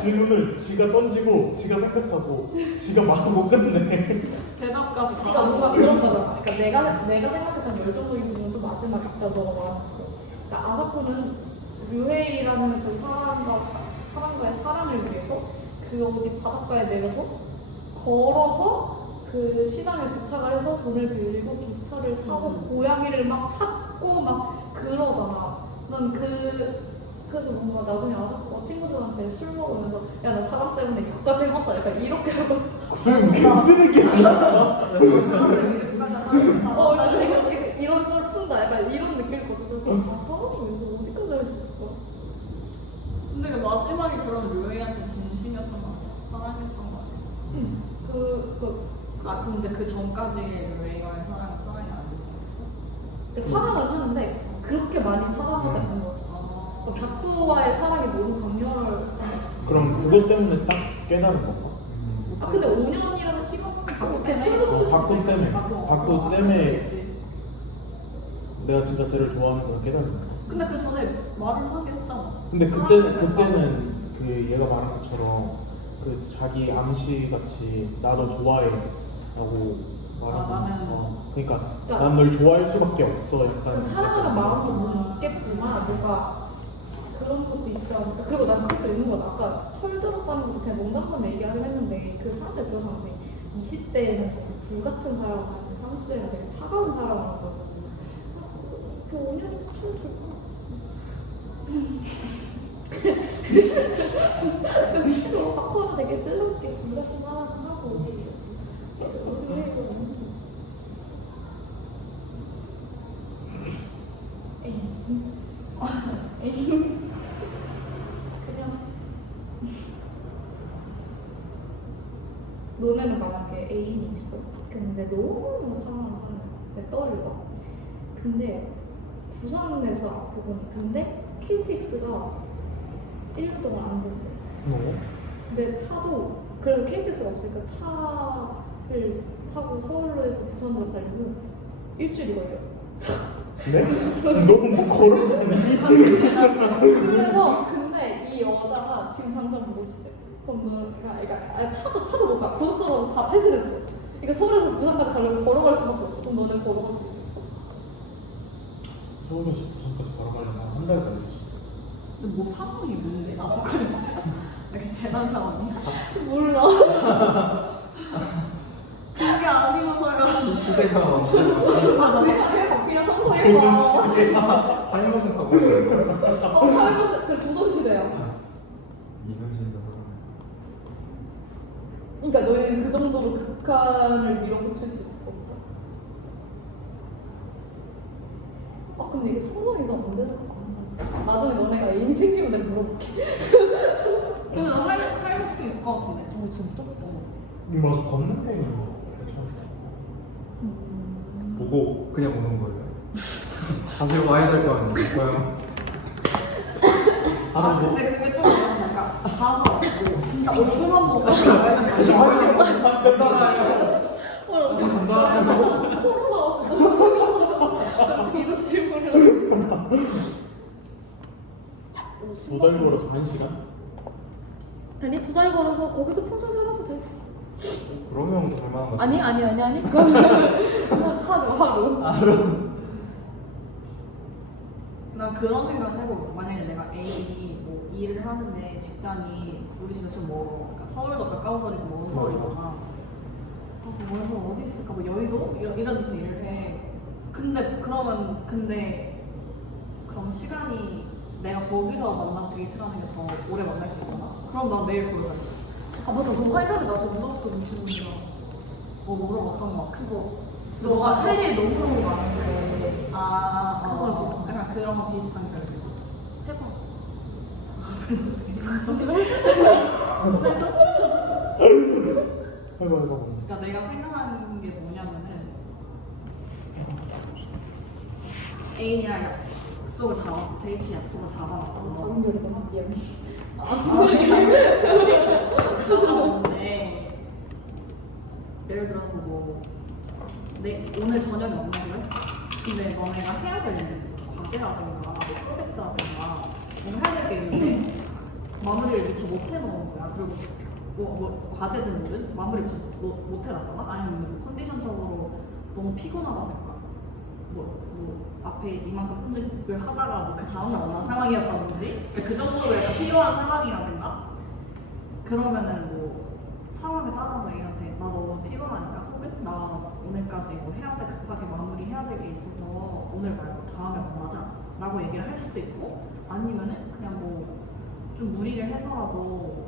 질문을 지가 던지고 지가 생각하고 지가 말하고 끝내. 대답까지 다. 그러니까 뭔가 그런 거잖아. 그러니까 내가 생각했던 열정적인 부분은 또 마지막에 아까 너가 말한 것처럼. 그러니까 아사쿠는 류헤이라는 그 사람과의 사랑을 위해서 그 어디 바닷가에 내려서 걸어서 그 시장에 도착을 해서 돈을 빌리고 기차를 타고 고양이를 막 찾고 막 그러잖아. 난 그래서 뭔가 나중에 아사쿠가 친구들한테 술 먹으면서 야 나 사람 때문에 여기까지 해봤다 약간 이렇게 하고 그럼 개쓰레기야. 이런 썰 푼다 약간 이런 느낌이거든. 아 사람이 왜 어디까지 할 수 있을까? 근데 그 마지막에 그런 류에이한테 진심이었던 거 아니야? 사랑했던 거 아니야? 아 근데 그 전까지 류에이와의 사랑이 아니었어? 사랑을 하는데 그렇게 많이 사랑하지 않는 것 같았어. 다쿠와의 사랑이 너무 강렬. 그럼 그것 때문에 딱 깨달은 건가? 아 근데 5년이라는 시간 그렇게 천정수 바꾸 때문에. 바꾸 때문에 내가 진짜 쟤를 좋아하는 걸 깨달은 거야. 근데 그 전에 말을 하긴 했잖아. 근데 그때는 그 얘가 말한 것처럼 그 자기 암시 같이 나도 좋아해라고 말하고. 나는. 그러니까 난 널 좋아할 수밖에 없어. 약간 사랑하는 마음도 물론 있겠지만 뭔가 그런 것도 있지 않을까. 그리고 난 그것도 있는 건 아까 철 들었다는 것도 그냥 농담삼아 얘기하긴 했는데 그 사람들 그러잖아. 20대에는 불같은 사랑을 하는데 30대에는 되게 차가운 사랑을 하고 그 5년이 참 좋을 것 같아. 바꿔도 되게 뜨겁게 불같은 사랑을 하고 그냥 너네는 만약에 애인이 있어. 근데 너무 사랑하는 사람이 떠올려. 근데 부산에서 아프고 근데 KTX가 1년 동안 안 된대. 근데 차도 그래서 KTX가 없으니까 차를 타고 서울로에서 부산으로 가려면 일주일이 걸려. 그래? 너무 뭐 걸어가네. 그래서 근데 이 여자가 지금 당장 보고 싶대. 그럼 너는 그러니까 차도 못 가. 고속도로 다 폐쇄됐어. 그러니까 서울에서 부산까지 가려면 걸어갈 수밖에 없어. 그럼 너는 걸어갈 수 있겠어? 서울에서 부산까지 걸어가려면 한 달 걸리지. 근데 뭐 상황이 뭔데? 아포칼립스야? 이렇게 재난 상황이야? 몰라. 그게 아니고서야. 시대가 아 그냥 그냥 상상해봐. 타임머신 타고 있어요. 타임머신 그 조선시대야. 이순신도 그러니까 너희는 그 정도로 극한을 밀어붙일 수 있을 것 같아. 아 근데 이게 상상해서 안 되는 거 아니야? 나중에 너네가 애인이 생기면 내가 물어볼게. 근데 나 할 수 있을 것 같은데. 진짜? 맞아, 걷는 거는 괜찮아. 보고 그냥 오는 거예요. 다시 와야 될 거 아니에요? 아 근데 그게 좀 뭔가 가서 뭐 진짜 얼굴만 보고 가야 되는 거 아니야? 코로나 왔어. 너무 지금 이런 질문을. 2달 걸어서 1시간? 아니 2달 걸어서 거기서 평생 살아도 돼. 그러면 될 만한 거 같아요. 아니. 그건 하루. 난 그런 생각을 해보고 있어. 만약에 내가 애인이 뭐 일을 하는데 직장이 우리 집에 좀 멀어. 그러니까 서울도 가까워서리고 먼 서울이잖아. 멀어서 어디 있을까? 뭐 여의도? 이런 데서 일을 해. 그럼 시간이 내가 거기서 만나서 데이트하는 게 더 오래 만날 수 있잖아. 그럼 난 매일 거기 가 있어. 아 맞아, 너 활자리 나도 물어봤던 질문이야. 물어봤던 거 그거. 너가 할 일 너무 많은데. 그거랑 비슷한. 약간 그런 거 비슷한 거 해봐. 해봐. 그러니까 내가 생각하는 게 뭐냐면은 애인이랑 약속을 잡았어. 데이트 약속을 잡아놨어. 다른 요리 너무 미안해. 잡아놨는데 예를 들어서 뭐 오늘 저녁에 만나기로 했어. 근데 너네가 해야 될 일이 있어. 과제라든가 프로젝트라든가 뭔가 해야 될 게 있는데 마무리를 미처 못 해놓은 거야. 그리고 뭐 과제든 뭐든 마무리를 미처 못 해놨거나 아니면 컨디션적으로 너무 피곤하다든가 뭐 앞에 이만큼 편집을 하다가 뭐 그 다음날 만난 상황이었다든지 그러니까 그 정도로 약간 필요한 상황이라든가 그러면은 뭐 상황에 따라서 애한테 나 너무 피곤하니까 혹은 나 오늘까지 뭐 해야 돼 급하게 마무리해야 될 게 있어서 오늘 말고 다음에 만나자 라고 얘기를 할 수도 있고 아니면은 그냥 뭐 좀 무리를 해서라도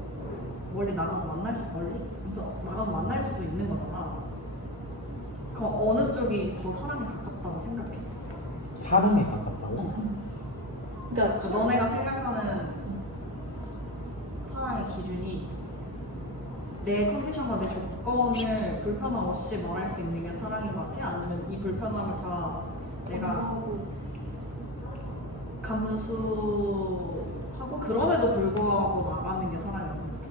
멀리 나가서 만날 수도 있는 거잖아. 그럼 어느 쪽이 더 사랑에 가깝다고 생각해? 사랑에 가깝다고? 그러니까 그러니까 너네가 생각하는 사랑의 기준이 내 컨디션과 내 조건을 불편함 없이 말할 수 있는 게 사랑인 것 같아? 아니면 이 불편함을 다 내가 감수하고 그럼에도 불구하고 나가는 게 사랑이라고 생각해?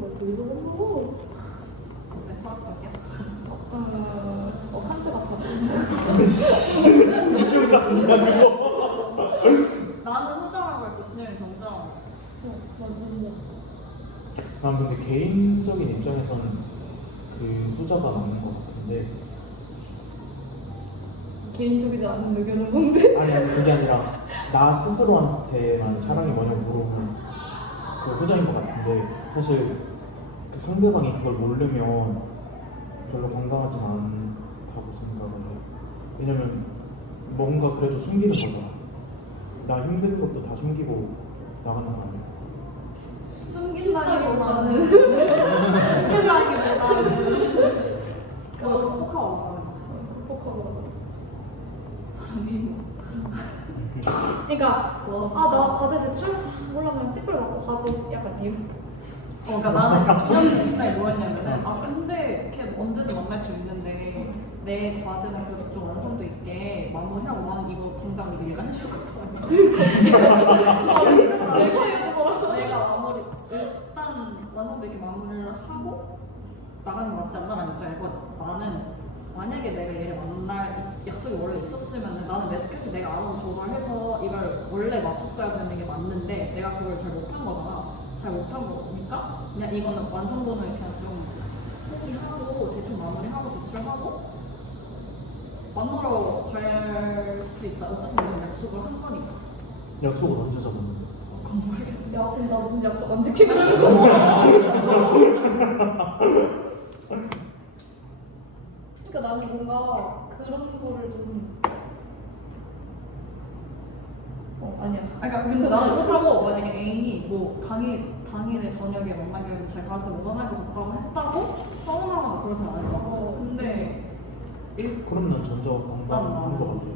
나 되게 너무 어때? 수학적이야? 칸트 같아. 집중 잡는다고. 나는 후자라고 했고 진영이 정자라고 맞아. 난 근데 개인적인 입장에서는 그 후자가 맞는 것 같은데 개인적이지 않은 의견은 뭔데? 아니 그게 아니라 나 스스로한테만 사랑이 뭐냐고 물어보면 그 후자인 것 같은데 사실 그 상대방이 그걸 모르면 별로 건강하진 않다고 생각을 해. 왜냐면 뭔가 그래도 숨기는 거잖아. 나 힘든 것도 다 숨기고 나가는 거 아니야? 숨긴다기보다는 그거 극복하고 나가는 거지. 극복하고 나가겠지. 사람이 그러니까 나 과제 제출 올라가면 씨뿔 맞고 과제 약간 이유. 그러니까 나는 진영이 입장이 뭐였냐면은 근데 걔 언제든 만날 수 있는데 내 과제는 그래도 좀 완성도 있게 마무리하고 나는 이거 당장 이거 얘가 해줄 거거든. 내가 마무리 일단 완성도 있게 마무리를 하고 나가는 게 맞지 않나라는 입장이고 나는 만약에 내가 얘를 만날 약속이 원래 있었으면 나는 내 스케줄 내가 알아서 조절해서 이걸 원래 맞췄어야 되는 게 맞는데 내가 그걸 잘 못한 거잖아. 잘 못한 거니까 그냥 이거는 완성도는 그냥 좀 포기하고 대충 마무리하고 제출하고 만나러 갈 수 있다. 어차피 우리는 약속을 한 거니까. 약속을 언제 잡았는데? 야, 그럼 나 무슨 약속 안 지키고 있는 거야? 그러니까 나는 뭔가 그런 거를 좀 아니야. 그러니까 근데 나는 그렇다고 만약에 애인이 뭐 당일에 저녁에 만나기로 해서 잘 가서 못 만날 것 같다고 했다고 서운하거나 그러진 않을 거야. 근데 그럼 난 전자 건강한 것 같아.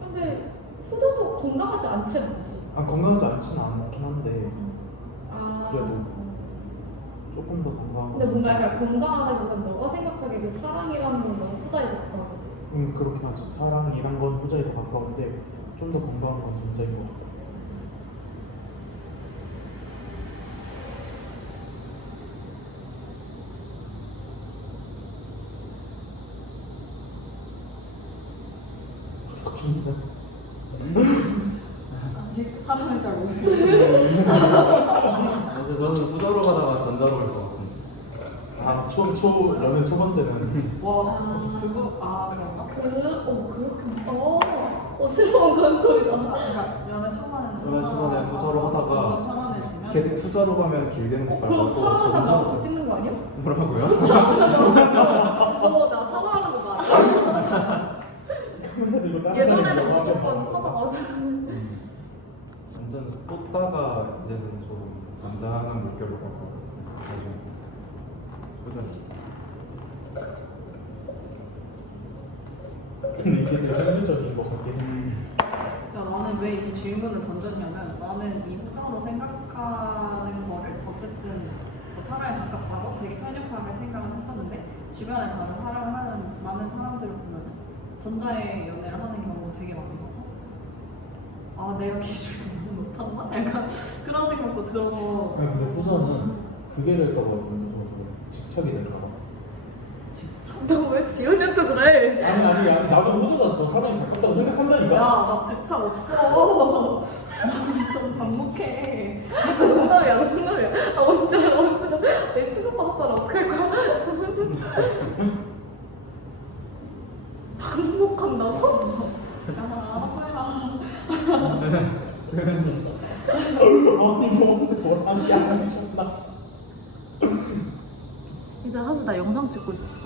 근데 후자도 건강하지 않지 않지? 건강하지 않지는 않긴 한데 아. 그래도 조금 더 건강한 거. 근데 뭔가 약간 건강하다기보단 너가 생각하기에 그 사랑이라는 건 너무 후자에 가까운 거지. 그렇긴 하지. 사랑이란 건 후자에 더 가까운데 좀 더 건강한 건 전자인 것 같아. 아직 사랑을 잘 모르겠어. 사실 저는 후자로 가다가 전자로 갈 것 같은데. 연애 초반 때는 와 그거 그렇게 새로운 관점이다. 그러니까 연애 초반에는 연애 초반에 후자로 하다가 점점 편안해지면 계속 후자로 가면 길게는 못 그럼 가서 사랑한다고 전자로 앞서 찍는 거 아니야? 뭐라고요? 나 사랑하는 거 봐. 예전에는 무조건 찾아가서. 완전 쏟다가 이제는 좀 잔잔한 물결로 가고 후자로. 근데 이게 제일 현실적인 것 같긴 해. 그러니까 나는 왜 이 질문을 던졌냐면 나는 이 후자로 생각하는 거를 어쨌든 뭐 사랑에 가깝다고 되게 편협하게 생각을 했었는데 주변에 다른 사랑을 하는 많은 사람들을 보면 전자의 연애를 하는 경우 되게 많아서 아 내가 기술이 너무 못한가? 약간 그런 생각도 들어서 아니 근데 후자는 그게 될까봐 좀 무서워서 집착이 될까봐. 너 왜 지훈이한테 그래? 아니 나도 후자가 더 사람이 가깝다고 생각한다니까. 야나 집착 없어 좀 반복해 농담이야. 아 뭔지 알아 뭔지 알아. 내 취급받았잖아. 어떡할 거야? 반복한다고? 아니 너무 뭐라는 게 미쳤다. 이제 하수 나 영상 찍고 있어.